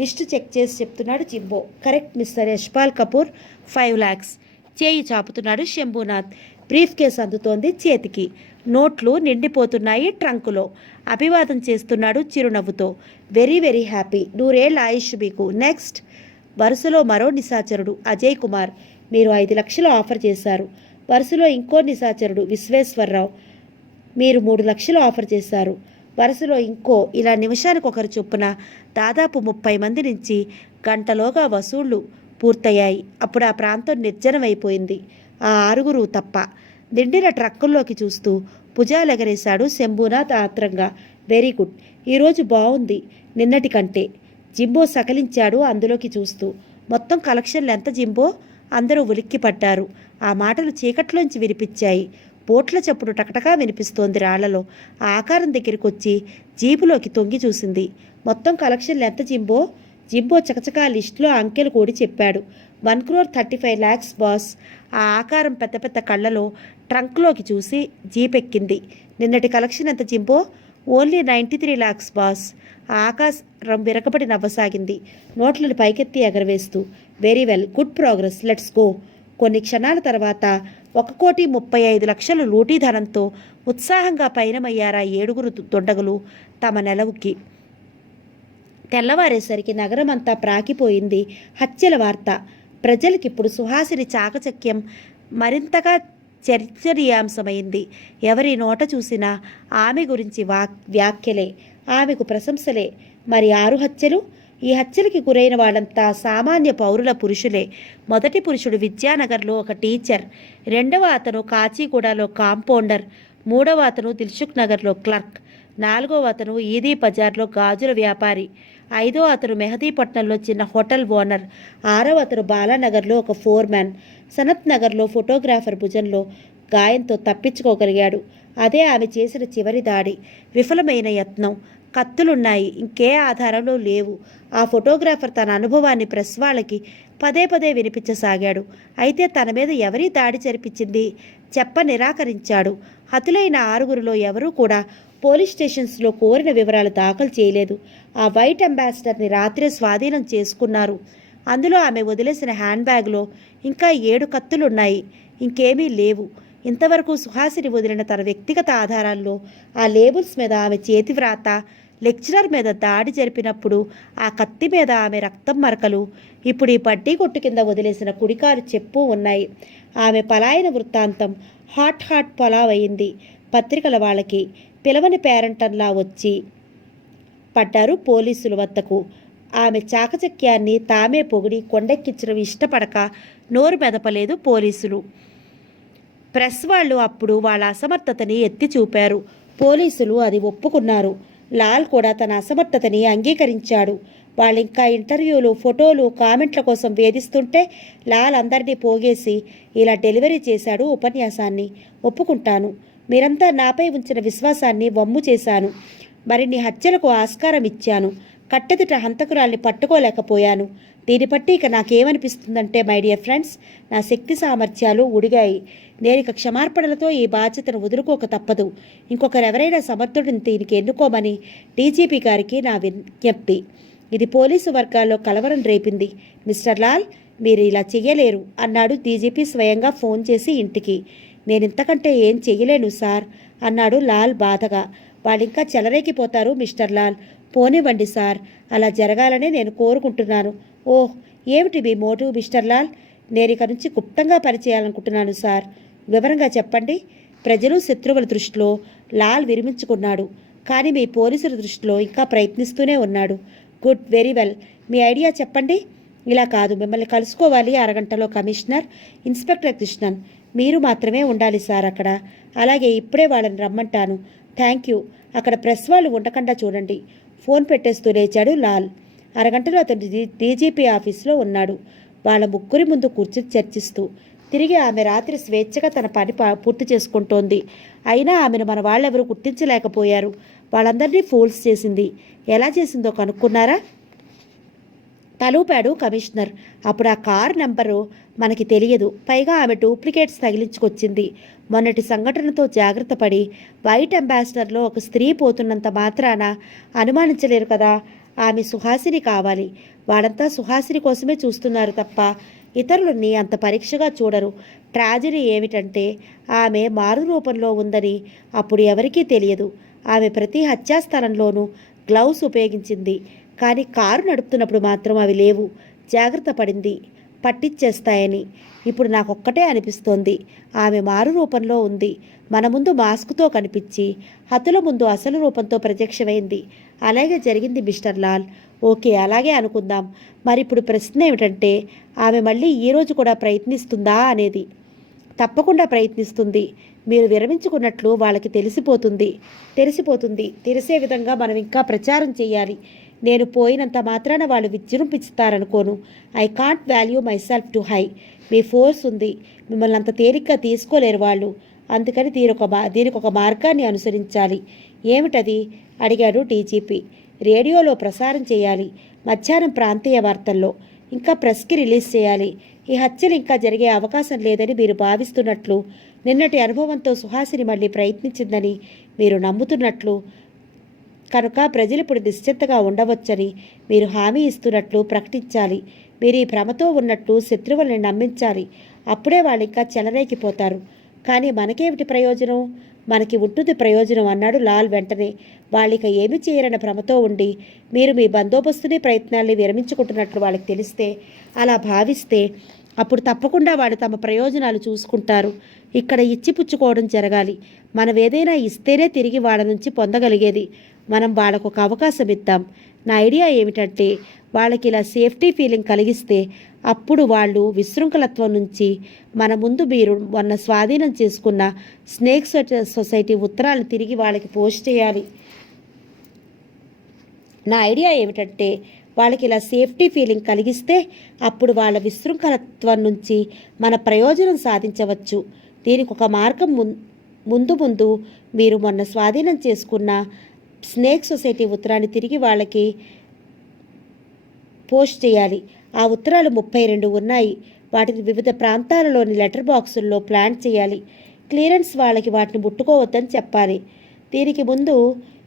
లిస్టు చెక్ చేసి చెప్తున్నాడు జింబో. Correct mister Yashpal Kapoor, 5 lakhs. చేయి చాపుతున్నాడు శంభూనాథ్. బ్రీఫ్ కేసు అందుతోంది చేతికి. నోట్లు నిండిపోతున్నాయి ట్రంకులో. అభివాదం చేస్తున్నాడు చిరునవ్వుతో. Very very happy. 100 ఏళ్ల ఆయుష్ మీకు. నెక్స్ట్. వరుసలో మరో నిశాచరుడు అజయ్ కుమార్. మీరు 5 లక్షలు ఆఫర్ చేశారు. వరుసలో ఇంకో నిశాచరుడు విశ్వేశ్వరరావు. మీరు 3 లక్షలు ఆఫర్ చేశారు. వరుసలో ఇంకో. ఇలా నిమిషానికి ఒకరు చొప్పున దాదాపు 30 మంది నుంచి గంటలోగా వసూళ్లు పూర్తయ్యాయి. అప్పుడు ఆ ప్రాంతం నిర్జనమైపోయింది. ఆ 6 తప్ప. నిండిన ట్రక్కుల్లోకి చూస్తూ భుజాలెగరేశాడు శంభూనాథ్ ఆత్రంగా. వెరీ గుడ్, ఈరోజు బాగుంది నిన్నటి కంటే. జింబో సకలించాడు అందులోకి చూస్తూ. మొత్తం కలెక్షన్లు ఎంత జింబో? అందరూ ఉలిక్కిపడ్డారు. ఆ మాటలు చీకట్లోంచి వినిపించాయి. బోట్ల చప్పుడు టకటకా వినిపిస్తోంది రాళ్లలో. ఆ ఆకారం దగ్గరికి వచ్చి జీపులోకి తొంగి చూసింది. మొత్తం కలెక్షన్లు ఎంత జింబో? జింబో చకచకా లిస్టులో అంకెలు కూడి చెప్పాడు. 1,35 lakhs బాస్. ఆ ఆకారం పెద్ద పెద్ద కళ్ళలో ట్రంక్లోకి చూసి జీపెక్కింది. నిన్నటి కలెక్షన్ ఎంత జింబో? Only 93 lakhs boss. ఆ ఆకాశం విరకబడి నవ్వసాగింది, నోట్లను పైకెత్తి ఎగరవేస్తూ. Very well, good progress, let's go. కొన్ని క్షణాల తర్వాత 1,35,00,000 లూటీ ధనంతో ఉత్సాహంగా పయనమయ్యారా 7 దొండగులు తమ నెలవుకి. తెల్లవారేసరికి నగరమంతా ప్రాకిపోయింది హత్యల వార్త. ప్రజలకిప్పుడు సుహాసిని చాకచక్యం మరింతగా చర్చనీయాంశమైంది. ఎవరి నోట చూసినా ఆమె గురించి వ్యాఖ్యలే, ఆమెకు ప్రశంసలే. మరి 6 హత్యలు? ఈ హత్యలకి గురైన వాళ్ళంతా సామాన్య పౌరుల పురుషులే. మొదటి పురుషుడు విద్యానగర్లో ఒక టీచర్, 2వ అతను కాచిగూడలో కాంపౌండర్, 3వ అతను దిల్సుఖ్ నగర్లో క్లర్క్, 4వ అతను ఈదీ బజార్లో గాజుల వ్యాపారి, 5వ అతను మెహదీపట్నంలో చిన్న హోటల్ ఓనర్, 6వ అతను బాలానగర్లో ఒక ఫోర్మ్యాన్, సనత్ నగర్లో ఫోటోగ్రాఫర్ భుజంలో గాయంతో తప్పించుకోగలిగాడు. అదే ఆమె చేసిన చివరి దాడి. విఫలమైన యత్నం. కత్తులున్నాయి, ఇంకే ఆధారాలు లేవు. ఆ ఫోటోగ్రాఫర్ తన అనుభవాన్ని ప్రెస్ వాళ్ళకి పదే పదే వినిపించసాగాడు. అయితే తన మీద ఎవరీ దాడి జరిపించింది చెప్ప నిరాకరించాడు. హతులైన 6గురిలో ఎవరూ కూడా పోలీస్ స్టేషన్స్లో కోరిన వివరాలు దాఖలు చేయలేదు. ఆ వైట్ అంబాసిడర్ని రాత్రే స్వాధీనం చేసుకున్నారు. అందులో ఆమె వదిలేసిన హ్యాండ్ బ్యాగ్లో ఇంకా 7 కత్తులున్నాయి. ఇంకేమీ లేవు. ఇంతవరకు సుహాసిని వదిలిన తన వ్యక్తిగత ఆధారాల్లో ఆ లేబుల్స్ మీద ఆమె చేతి వ్రాత, లెక్చరర్ మీద దాడి జరిపినప్పుడు ఆ కత్తి మీద ఆమె రక్తం మరకలు, ఇప్పుడు ఈ పడ్డీ కొట్టు కింద వదిలేసిన కుడికారు చెప్పు ఉన్నాయి. ఆమె పలాయన వృత్తాంతం హాట్ పొలావ్ అయింది. పత్రికల వాళ్ళకి పిలవని పేరంటంలా వచ్చి పడ్డారు పోలీసుల వద్దకు. ఆమె చాకచక్యాన్ని తామే పొగిడి కొండెక్కించడం ఇష్టపడక నోరు మెదపలేదు పోలీసులు. ప్రెస్ వాళ్ళు అప్పుడు వాళ్ళ అసమర్థతని ఎత్తి చూపారు. పోలీసులు అది ఒప్పుకున్నారు. లాల్ కూడా తన అసమర్థతని అంగీకరించాడు. వాళ్ళింకా ఇంటర్వ్యూలు, ఫోటోలు, కామెంట్ల కోసం వేధిస్తుంటే లాల్ అందరినీ పోగేసి ఇలా డెలివరీ చేశాడు ఉపన్యాసాన్ని. ఒప్పుకుంటాను, మీరంతా నాపై ఉంచిన విశ్వాసాన్ని వమ్ము చేశాను. మరిన్ని హత్యలకు ఆస్కారం ఇచ్చాను. కట్టెదుట హంతకురాల్ని పట్టుకోలేకపోయాను. దీన్ని బట్టి ఇక నాకేమనిపిస్తుందంటే మై డియర్ ఫ్రెండ్స్, నా శక్తి సామర్థ్యాలు ఉడిగాయి. నేను ఇక క్షమార్పణలతో ఈ బాధ్యతను వదులుకోక తప్పదు. ఇంకొకరెవరైనా సమర్థుడిని దీనికి ఎన్నుకోమని డీజీపీ గారికి నా విజ్ఞప్తి. ఇది పోలీసు వర్గాల్లో కలవరం రేపింది. మిస్టర్ లాల్, మీరు ఇలా చెయ్యలేరు అన్నాడు డీజీపీ స్వయంగా ఫోన్ చేసి ఇంటికి. నేనింతకంటే ఏం చెయ్యలేను సార్ అన్నాడు లాల్ బాధగా. వాళ్ళింకా చెలరేగిపోతారు మిస్టర్ లాల్. పోనివ్వండి సార్, అలా జరగాలనే నేను కోరుకుంటున్నాను. ఓహ్, ఏమిటి మీ మోటివ్ మిస్టర్ లాల్? నేను ఇక నుంచి గుప్తంగా పనిచేయాలనుకుంటున్నాను సార్. వివరంగా చెప్పండి. ప్రజలు శత్రువుల దృష్టిలో లాల్ విరమించుకున్నాడు, కానీ మీ పోలీసుల దృష్టిలో ఇంకా ప్రయత్నిస్తూనే ఉన్నాడు. Good, very well. మీ ఐడియా చెప్పండి. ఇలా కాదు, మిమ్మల్ని కలుసుకోవాలి అరగంటలో కమిషనర్, ఇన్స్పెక్టర్ కృష్ణన్. మీరు మాత్రమే ఉండాలి సార్ అక్కడ. అలాగే ఇప్పుడే వాళ్ళని రమ్మంటాను. Thank you. అక్కడ ప్రెస్ వాళ్ళు ఉండకుండా చూడండి. ఫోన్ పెట్టేస్తూ లేచాడు లాల్. అరగంటలో అతను డీజీపీ ఆఫీసులో ఉన్నాడు. వాళ్ళ ముగ్గురి ముందు కూర్చుని చర్చిస్తూ. తిరిగి ఆమె రాత్రి స్వేచ్ఛగా తన పని పూర్తి చేసుకుంటోంది. అయినా ఆమెను మన వాళ్ళెవరూ గుర్తించలేకపోయారు. వాళ్ళందరినీ ఫోల్స్ చేసింది. ఎలా చేసిందో కనుక్కున్నారా? తలూపాడు కమిషనర్. అప్పుడు ఆ కార్ నెంబరు మనకి తెలియదు. పైగా ఆమె డూప్లికేట్స్ తగిలించుకొచ్చింది. మొన్నటి సంఘటనతో జాగ్రత్త పడి వైట్ అంబాసిడర్లో ఒక స్త్రీ పోతున్నంత మాత్రాన అనుమానించలేరు కదా. ఆమె సుహాసిని కావాలి. వాళ్ళంతా సుహాసిని కోసమే చూస్తున్నారు తప్ప ఇతరులని అంత పరీక్షగా చూడరు. ట్రాజడీ ఏమిటంటే ఆమె మారు రూపంలో ఉందని అప్పుడు ఎవరికీ తెలియదు. ఆమె ప్రతి హత్యాస్థలంలోనూ గ్లౌస్ ఉపయోగించింది, కానీ కారు నడుపుతున్నప్పుడు మాత్రం అవి లేవు. జాగ్రత్త పడింది పట్టించేస్తాయని. ఇప్పుడు నాకొక్కటే అనిపిస్తోంది, ఆమె మారు రూపంలో ఉంది. మన ముందు మాస్క్తో కనిపించి హతుల ముందు అసలు రూపంతో ప్రత్యక్షమైంది. అలాగే జరిగింది మిస్టర్ లాల్. ఓకే, అలాగే అనుకుందాం. మరి ఇప్పుడు ప్రశ్న ఏమిటంటే ఆమె మళ్ళీ ఈరోజు కూడా ప్రయత్నిస్తుందా అనేది. తప్పకుండా ప్రయత్నిస్తుంది. మీరు విరమించుకున్నట్లు వాళ్ళకి తెలిసిపోతుంది. తెలిసే విధంగా మనం ఇంకా ప్రచారం చేయాలి. నేను పోయినంత మాత్రాన వాళ్ళు విజృంభిస్తారనుకోను. I can't value myself too high. మీ ఫోర్స్ ఉంది. మిమ్మల్ని అంత తేలిగ్గా తీసుకోలేరు వాళ్ళు. అందుకని దీనికి ఒక మార్గాన్ని అనుసరించాలి. ఏమిటది అడిగాడు డీజీపీ. రేడియోలో ప్రసారం చేయాలి, మధ్యాహ్నం ప్రాంతీయ వార్తల్లో, ఇంకా ప్రెస్కి రిలీజ్ చేయాలి. ఈ హత్యలు ఇంకా జరిగే అవకాశం లేదని మీరు భావిస్తున్నట్లు, నిన్నటి అనుభవంతో సుహాసిని మళ్ళీ ప్రయత్నించిందని మీరు నమ్ముతున్నట్లు, కనుక ప్రజలు ఇప్పుడు నిశ్చింతగా ఉండవచ్చని మీరు హామీ ఇస్తున్నట్లు ప్రకటించాలి. మీరు ఈ భ్రమతో ఉన్నట్లు శత్రువుల్ని నమ్మించాలి. అప్పుడే వాళ్ళు ఇంకా చెలరేగిపోతారు. కానీ మనకేమిటి ప్రయోజనం? మనకి ఉంటుంది ప్రయోజనం అన్నాడు లాల్ వెంటనే. వాళ్ళిక ఏమి చేయరన్న భ్రమతో ఉండి మీరు మీ బందోబస్తుని ప్రయత్నాల్ని విరమించుకుంటున్నట్లు వాళ్ళకి తెలిస్తే, అలా భావిస్తే, అప్పుడు తప్పకుండా వాళ్ళు తమ ప్రయోజనాలు చూసుకుంటారు. ఇక్కడ ఇచ్చిపుచ్చుకోవడం జరగాలి. మనం ఏదైనా ఇస్తేనే తిరిగి వాళ్ళ నుంచి పొందగలిగేది. మనం వాళ్ళకు ఒక అవకాశం ఇద్దాం. నా ఐడియా ఏమిటంటే వాళ్ళకి ఇలా సేఫ్టీ ఫీలింగ్ కలిగిస్తే అప్పుడు వాళ్ళు విశృంఖలత్వం నుంచి మన ముందు మీరు మొన్న స్వాధీనం చేసుకున్న స్నేక్ సొసైటీ ఉత్తరాలను తిరిగి వాళ్ళకి పోస్ట్ చేయాలి. నా ఐడియా ఏమిటంటే వాళ్ళకి ఇలా సేఫ్టీ ఫీలింగ్ కలిగిస్తే అప్పుడు వాళ్ళ విశృంఖలత్వం నుంచి మన ప్రయోజనం సాధించవచ్చు. దీనికి ఒక మార్గం ముందు మీరు మొన్న స్వాధీనం చేసుకున్న స్నేక్ సొసైటీ ఉత్తరాన్ని తిరిగి వాళ్ళకి పోస్ట్ చేయాలి. ఆ ఉత్తరాలు 32 ఉన్నాయి. వాటిని వివిధ ప్రాంతాలలోని లెటర్ బాక్సుల్లో ప్లాంట్ చేయాలి. క్లియరెన్స్ వాళ్ళకి వాటిని ముట్టుకోవద్దని చెప్పాలి. దీనికి ముందు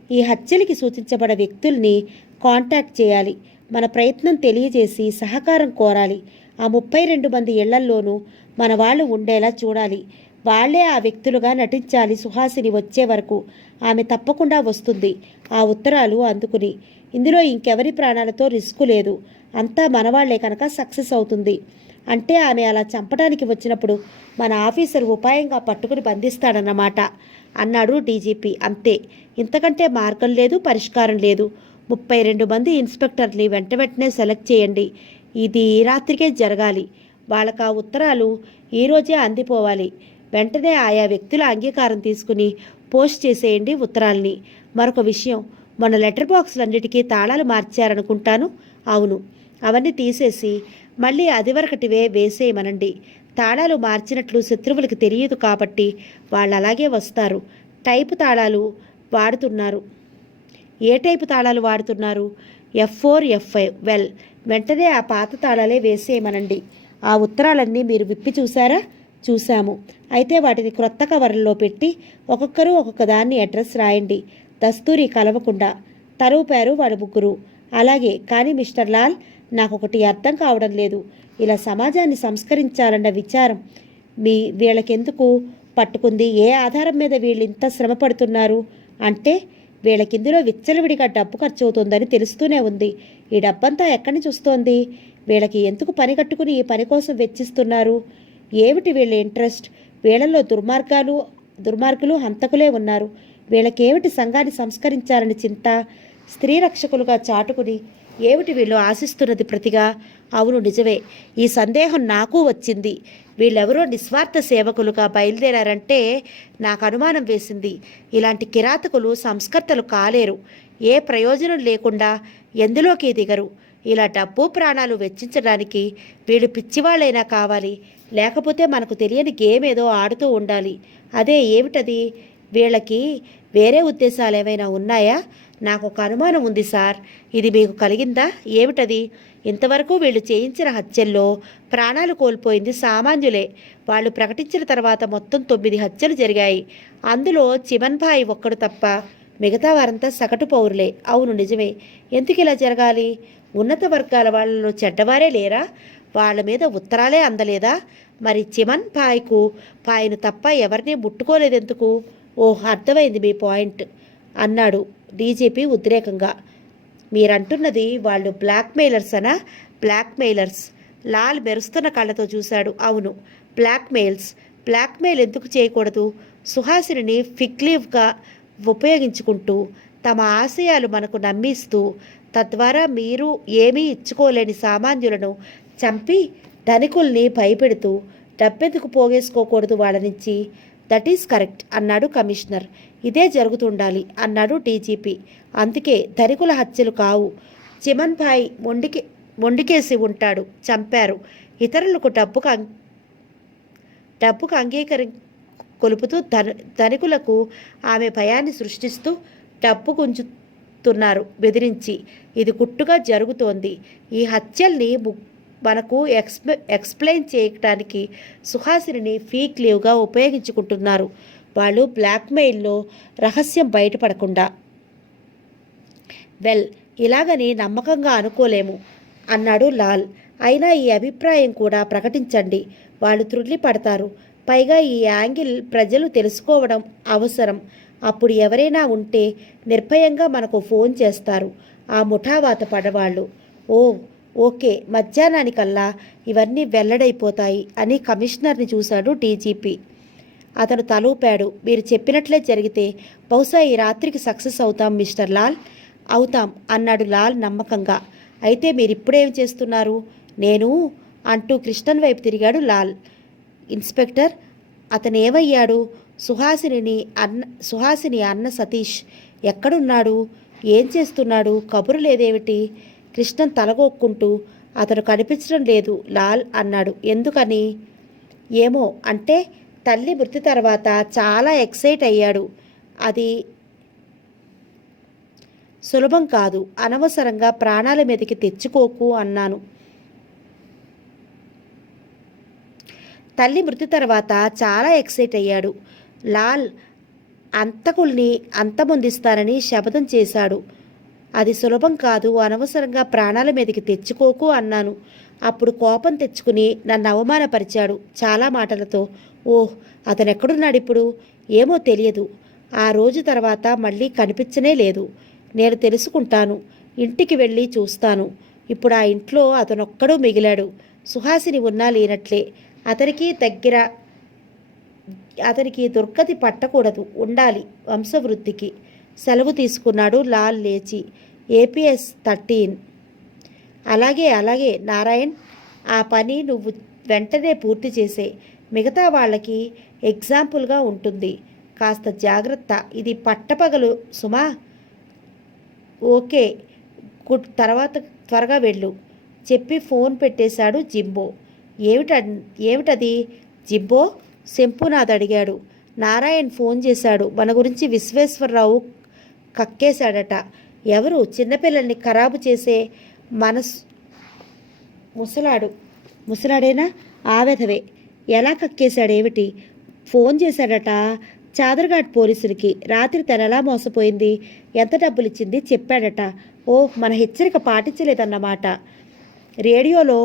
ఈ హత్యలకి సూచించబడే వ్యక్తుల్ని కాంటాక్ట్ చేయాలి. మన ప్రయత్నం తెలియజేసి సహకారం కోరాలి. ఆ 32 మంది ఇళ్లల్లోనూ మన వాళ్ళు ఉండేలా చూడాలి. వాళ్లే ఆ వ్యక్తులుగా నటించాలి. సుహాసిని వచ్చే వరకు ఆమె తప్పకుండా వస్తుంది ఆ ఉత్తరాలు అందుకుని. ఇందులో ఇంకెవరి ప్రాణాలతో రిస్క్ లేదు. అంతా మనవాళ్లే కనుక సక్సెస్ అవుతుంది. అంటే ఆమె అలా చంపడానికి వచ్చినప్పుడు మన ఆఫీసర్ ఉపాయంగా పట్టుకుని బంధిస్తాడన్నమాట అన్నాడు డీజీపీ. అంతే, ఇంతకంటే మార్గం లేదు, పరిష్కారం లేదు. 32 మంది ఇన్స్పెక్టర్ని వెంటనే సెలెక్ట్ చేయండి. ఇది ఈ రాత్రికే జరగాలి. వాళ్ళకు ఆ ఉత్తరాలు ఈరోజే అందిపోవాలి. వెంటనే ఆయా వ్యక్తుల అంగీకారం తీసుకుని పోస్ట్ చేసేయండి ఉత్తరాల్ని. మరొక విషయం, మన లెటర్ బాక్సులన్నిటికీ తాళాలు మార్చారనుకుంటాను. అవును, అవన్నీ తీసేసి మళ్ళీ అదివరకటివే వేసేయమనండి. తాళాలు మార్చినట్లు శత్రువులకు తెలియదు కాబట్టి వాళ్ళు అలాగే వస్తారు. టైపు తాళాలు వాడుతున్నారు. ఏ టైపు తాళాలు వాడుతున్నారు? F4 F5. వెల్, వెంటనే ఆ పాత తాళాలే వేసేయమనండి. ఆ ఉత్తరాలన్నీ మీరు విప్పి చూసారా? చూశాము. అయితే వాటిని క్రొత్త కవర్లలో పెట్టి ఒక్కొక్కరు ఒక్కొక్క దాన్ని అడ్రస్ రాయండి. దస్తూరి కలవకుండా. తరువు పేరు వాడు ముగ్గురు. అలాగే. కానీ మిస్టర్ లాల్, నాకొకటి అర్థం కావడం లేదు. ఇలా సమాజాన్ని సంస్కరించాలన్న విచారం వీళ్ళకెందుకు పట్టుకుంది? ఏ ఆధారం మీద వీళ్ళు ఇంత శ్రమ పడుతున్నారు? అంటే వీళ్ళకిందులో విచ్చలవిడిగా డబ్బు ఖర్చు అవుతుందని తెలుస్తూనే ఉంది. ఈ డబ్బంతా ఎక్కడి నుంచి వస్తోంది? వీళ్ళకి ఎందుకు పని కట్టుకుని ఈ పని కోసం వెచ్చిస్తున్నారు? ఏమిటి వీళ్ళ ఇంట్రెస్ట్? వీళ్ళల్లో దుర్మార్గులు హంతకులే ఉన్నారు. వీళ్ళకేమిటి సంఘాన్ని సంస్కరించాలని చింత? స్త్రీ రక్షకులుగా చాటుకుని ఏమిటి వీళ్ళు ఆశిస్తున్నది ప్రతిగా? అవును, నిజమే. ఈ సందేహం నాకు వచ్చింది. వీళ్ళెవరో నిస్వార్థ సేవకులుగా బయలుదేరారంటే నాకు అనుమానం వేసింది. ఇలాంటి కిరాతకులు సంస్కర్తలు కాలేరు. ఏ ప్రయోజనం లేకుండా ఎందులోకి దిగరు. ఇలా డబ్బు ప్రాణాలు వెచ్చించడానికి వీళ్ళు పిచ్చివాళ్ళైనా కావాలి. లేకపోతే మనకు తెలియని గేమ్ ఏదో ఆడుతూ ఉండాలి. అదే ఏమిటది? వీళ్ళకి వేరే ఉద్దేశాలు ఏమైనా ఉన్నాయా? నాకు ఒక అనుమానం ఉంది సార్. ఇది మీకు కలిగిందా? ఏమిటది? ఇంతవరకు వీళ్ళు చేయించిన హత్యల్లో ప్రాణాలు కోల్పోయింది సామాన్యులే. వాళ్ళు ప్రకటించిన తర్వాత మొత్తం 9 హత్యలు జరిగాయి. అందులో చిమన్ భాయ్ ఒక్కడు తప్ప మిగతా వారంతా సగటు పౌరులే. అవును, నిజమే. ఎందుకు ఇలా జరగాలి? ఉన్నత వర్గాల వాళ్ళలో చెడ్డవారే లేరా? వాళ్ళ మీద ఉత్తరాలే అందలేదా? మరి చిమన్ పాయ్ను తప్ప ఎవరినీ ముట్టుకోలేదెందుకు? ఓహ్, అర్థమైంది మీ పాయింట్ అన్నాడు డీజీపీ ఉద్రేకంగా. మీరంటున్నది వాళ్ళు బ్లాక్మెయిలర్స్ అనా? బ్లాక్మెయిలర్స్. లాల్ మెరుస్తున్న కళ్ళతో చూశాడు. అవును, బ్లాక్మెయిల్ ఎందుకు చేయకూడదు? సుహాసిని ఫిక్లీవ్గా ఉపయోగించుకుంటూ తమ ఆశయాలు మనకు నమ్మిస్తూ తద్వారా మీరు ఏమీ ఇచ్చుకోలేని సామాన్యులను చంపి ధనికుల్ని భయపెడుతూ డబ్బెందుకు పోగేసుకోకూడదు వాళ్ళ నుంచి? దట్ ఈస్ కరెక్ట్ అన్నాడు కమిషనర్. ఇదే జరుగుతుండాలి అన్నాడు డీజీపీ. అందుకే ధనికుల హత్యలు కావు. చిమన్ భాయ్ మొండికేసి ఉంటాడు, చంపారు. ఇతరులకు డబ్బుకు కొలుపుతూ ధనికులకు ఆమె భయాన్ని సృష్టిస్తూ డబ్బు గుంజుతున్నారు బెదిరించి. ఇది గుట్టుగా జరుగుతోంది. ఈ హత్యల్ని మనకు ఎక్స్ప్లెయిన్ చేయడానికి సుహాసిని ఫీక్ లీవ్గా ఉపయోగించుకుంటున్నారు వాళ్ళు, బ్లాక్మెయిల్లో రహస్యం బయటపడకుండా. వెల్, ఇలాగని నమ్మకంగా అనుకోలేము అన్నాడు లాల్. అయినా ఈ అభిప్రాయం కూడా ప్రకటించండి. వాళ్ళు త్రుళ్ళి పడతారు. పైగా ఈ యాంగిల్ ప్రజలు తెలుసుకోవడం అవసరం. అప్పుడు ఎవరైనా ఉంటే నిర్భయంగా మనకు ఫోన్ చేస్తారు, ఆ ముఠావాత పడవాళ్ళు. ఓకే, మధ్యాహ్నానికల్లా ఇవన్నీ వెల్లడైపోతాయి అని కమిషనర్ని చూశాడు డీజీపీ. అతను తలూపాడు. మీరు చెప్పినట్లే జరిగితే బహుశా ఈ రాత్రికి సక్సెస్ అవుతాం మిస్టర్ లాల్. అవుతాం అన్నాడు లాల్ నమ్మకంగా. అయితే మీరిప్పుడేం చేస్తున్నారు? నేను అంటూ కృష్ణన్ వైపు తిరిగాడు లాల్. ఇన్స్పెక్టర్, అతనేమయ్యాడు? సుహాసిని అన్న సతీష్ ఎక్కడున్నాడు? ఏం చేస్తున్నాడు? కబురు లేదేమిటి? కృష్ణన్ తలగొక్కుంటూ అతను కనిపించడం లేదు లాల్ అన్నాడు. ఎందుకని? ఏమో, అంటే తల్లి మృతి తర్వాత చాలా ఎక్సైట్ అయ్యాడు. అది సులభం కాదు. అనవసరంగా ప్రాణాల మీదకి తెచ్చుకోకు అన్నాను. తల్లి మృతి తర్వాత చాలా ఎక్సైట్ అయ్యాడు. లాల్ అంతకుల్ని అంతమొందిస్తానని శపథం చేశాడు. అది సులభం కాదు, అనవసరంగా ప్రాణాల మీదకి తెచ్చుకోకు అన్నాను. అప్పుడు కోపం తెచ్చుకుని నన్ను అవమానపరిచాడు చాలా మాటలతో. ఓహ్, అతనెక్కడున్నాడు ఇప్పుడు? ఏమో తెలియదు. ఆ రోజు తర్వాత మళ్ళీ కనిపించనే లేదు. నేను తెలుసుకుంటాను, ఇంటికి వెళ్ళి చూస్తాను. ఇప్పుడు ఆ ఇంట్లో అతనొక్కడూ మిగిలాడు. సుహాసిని ఉన్నా లేనట్లే. అతనికి దుర్గతి పట్టకూడదు, ఉండాలి వంశవృద్ధికి. సెలవు తీసుకున్నాడు లాల్ లేచి. ఏపీఎస్ 13. అలాగే అలాగే నారాయణ్, ఆ పని నువ్వు వెంటనే పూర్తి చేసే. మిగతా వాళ్ళకి ఎగ్జాంపుల్గా ఉంటుంది. కాస్త జాగ్రత్త, ఇది పట్టపగలు సుమా. ఓకే గుడ్, తర్వాత త్వరగా వెళ్ళు చెప్పి ఫోన్ పెట్టేశాడు జింబో. ఏమిటది జింబో? శంభునాథ్ అడిగాడు. నారాయణ్ ఫోన్ చేశాడు. మన గురించి విశ్వేశ్వరరావు కక్కేశాడట. ఎవరు? చిన్నపిల్లల్ని ఖరాబు చేసే ముసలాడేనా? ఆవెధవే. ఎలా కక్కేశాడేమిటి? ఫోన్ చేశాడట చాదర్ఘాట్ పోలీసులకి. రాత్రి తనెలా మోసపోయింది, ఎంత డబ్బులు ఇచ్చింది చెప్పాడట. ఓహ్, మన హెచ్చరిక పాటించలేదన్నమాట. రేడియోలో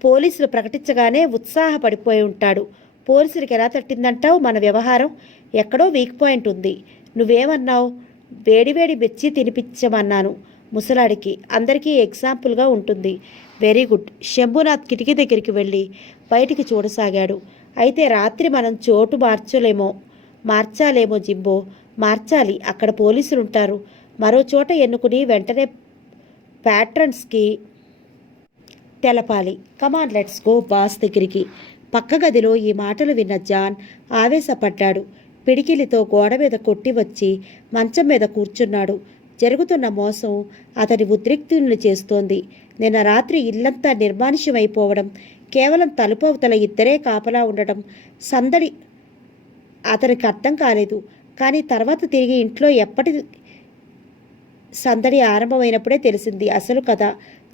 పోలీసులు ప్రకటించగానే ఉత్సాహపడిపోయి ఉంటాడు. పోలీసులకి ఎలా తట్టిందంటావు మన వ్యవహారం? ఎక్కడో వీక్ పాయింట్ ఉంది. నువ్వేమన్నావు? వేడివేడి బెచ్చి తినిపించమన్నాను ముసలాడికి. అందరికీ ఎగ్జాంపుల్గా ఉంటుంది. Very good. శంభునాథ్ కిటికీ దగ్గరికి వెళ్ళి బయటికి చూడసాగాడు. అయితే రాత్రి మనం చోటు మార్చాలేమో జింబో. మార్చాలి, అక్కడ పోలీసులుంటారు. మరో చోట ఎన్నుకుని వెంటనే ప్యాట్రన్స్కి తెలపాలి. కమాన్ లెట్స్ గో బాస్ దగ్గరికి. పక్క గదిలో ఈ మాటలు విన్న జాన్ ఆవేశపడ్డాడు. పిడికిలితో గోడ మీద కొట్టి వచ్చి మంచం మీద కూర్చున్నాడు. జరుగుతున్న మోసం అతని ఉద్రిక్తుల్ని చేస్తోంది. నిన్న రాత్రి ఇల్లంతా నిర్మానుష్యమైపోవడం, కేవలం తలుపవతల ఇద్దరే కాపలా ఉండడం, సందడి అతనికి అర్థం కాలేదు. కానీ తర్వాత తిరిగి ఇంట్లో ఎప్పటి సందడి ఆరంభమైనప్పుడే తెలిసింది అసలు కథ.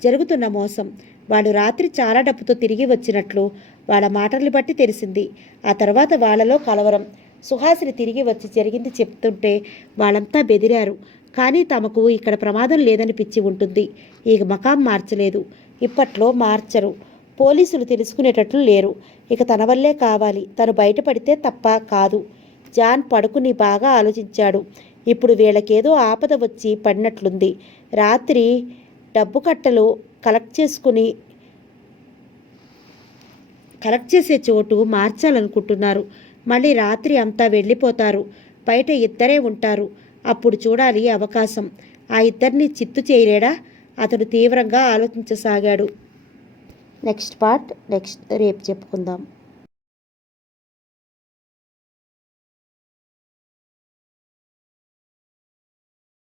జరుగుతున్న మోసం. వాళ్ళు రాత్రి చాలా డబ్బుతో తిరిగి వచ్చినట్లు వాళ్ళ మాటల్ని బట్టి తెలిసింది. ఆ తర్వాత వాళ్ళలో కలవరం. సుహాసిని తిరిగి వచ్చి జరిగింది చెప్తుంటే వాళ్ళంతా బెదిరారు. కానీ తమకు ఇక్కడ ప్రమాదం లేదనిపించి ఉంటుంది. ఇక మకాం మార్చలేదు. ఇప్పట్లో మార్చరు. పోలీసులు తెలుసుకునేటట్లు లేరు. ఇక తన వల్లే కావాలి. తను బయటపడితే తప్ప కాదు. జాన్ పడుకుని బాగా ఆలోచించాడు. ఇప్పుడు వీళ్ళకేదో ఆపద వచ్చి పడినట్లుంది. రాత్రి డబ్బు కట్టలు కలెక్ట్ చేసే చోటు మార్చాలనుకుంటున్నారు. మళ్ళీ రాత్రి అంతా వెళ్ళిపోతారు. బయట ఇద్దరే ఉంటారు. అప్పుడు చూడాలి అవకాశం. ఆ ఇద్దరిని చిత్తు చేయలేడా? అతడు తీవ్రంగా ఆలోచించసాగాడు. నెక్స్ట్ పార్ట్ రేపు చెప్పుకుందాం.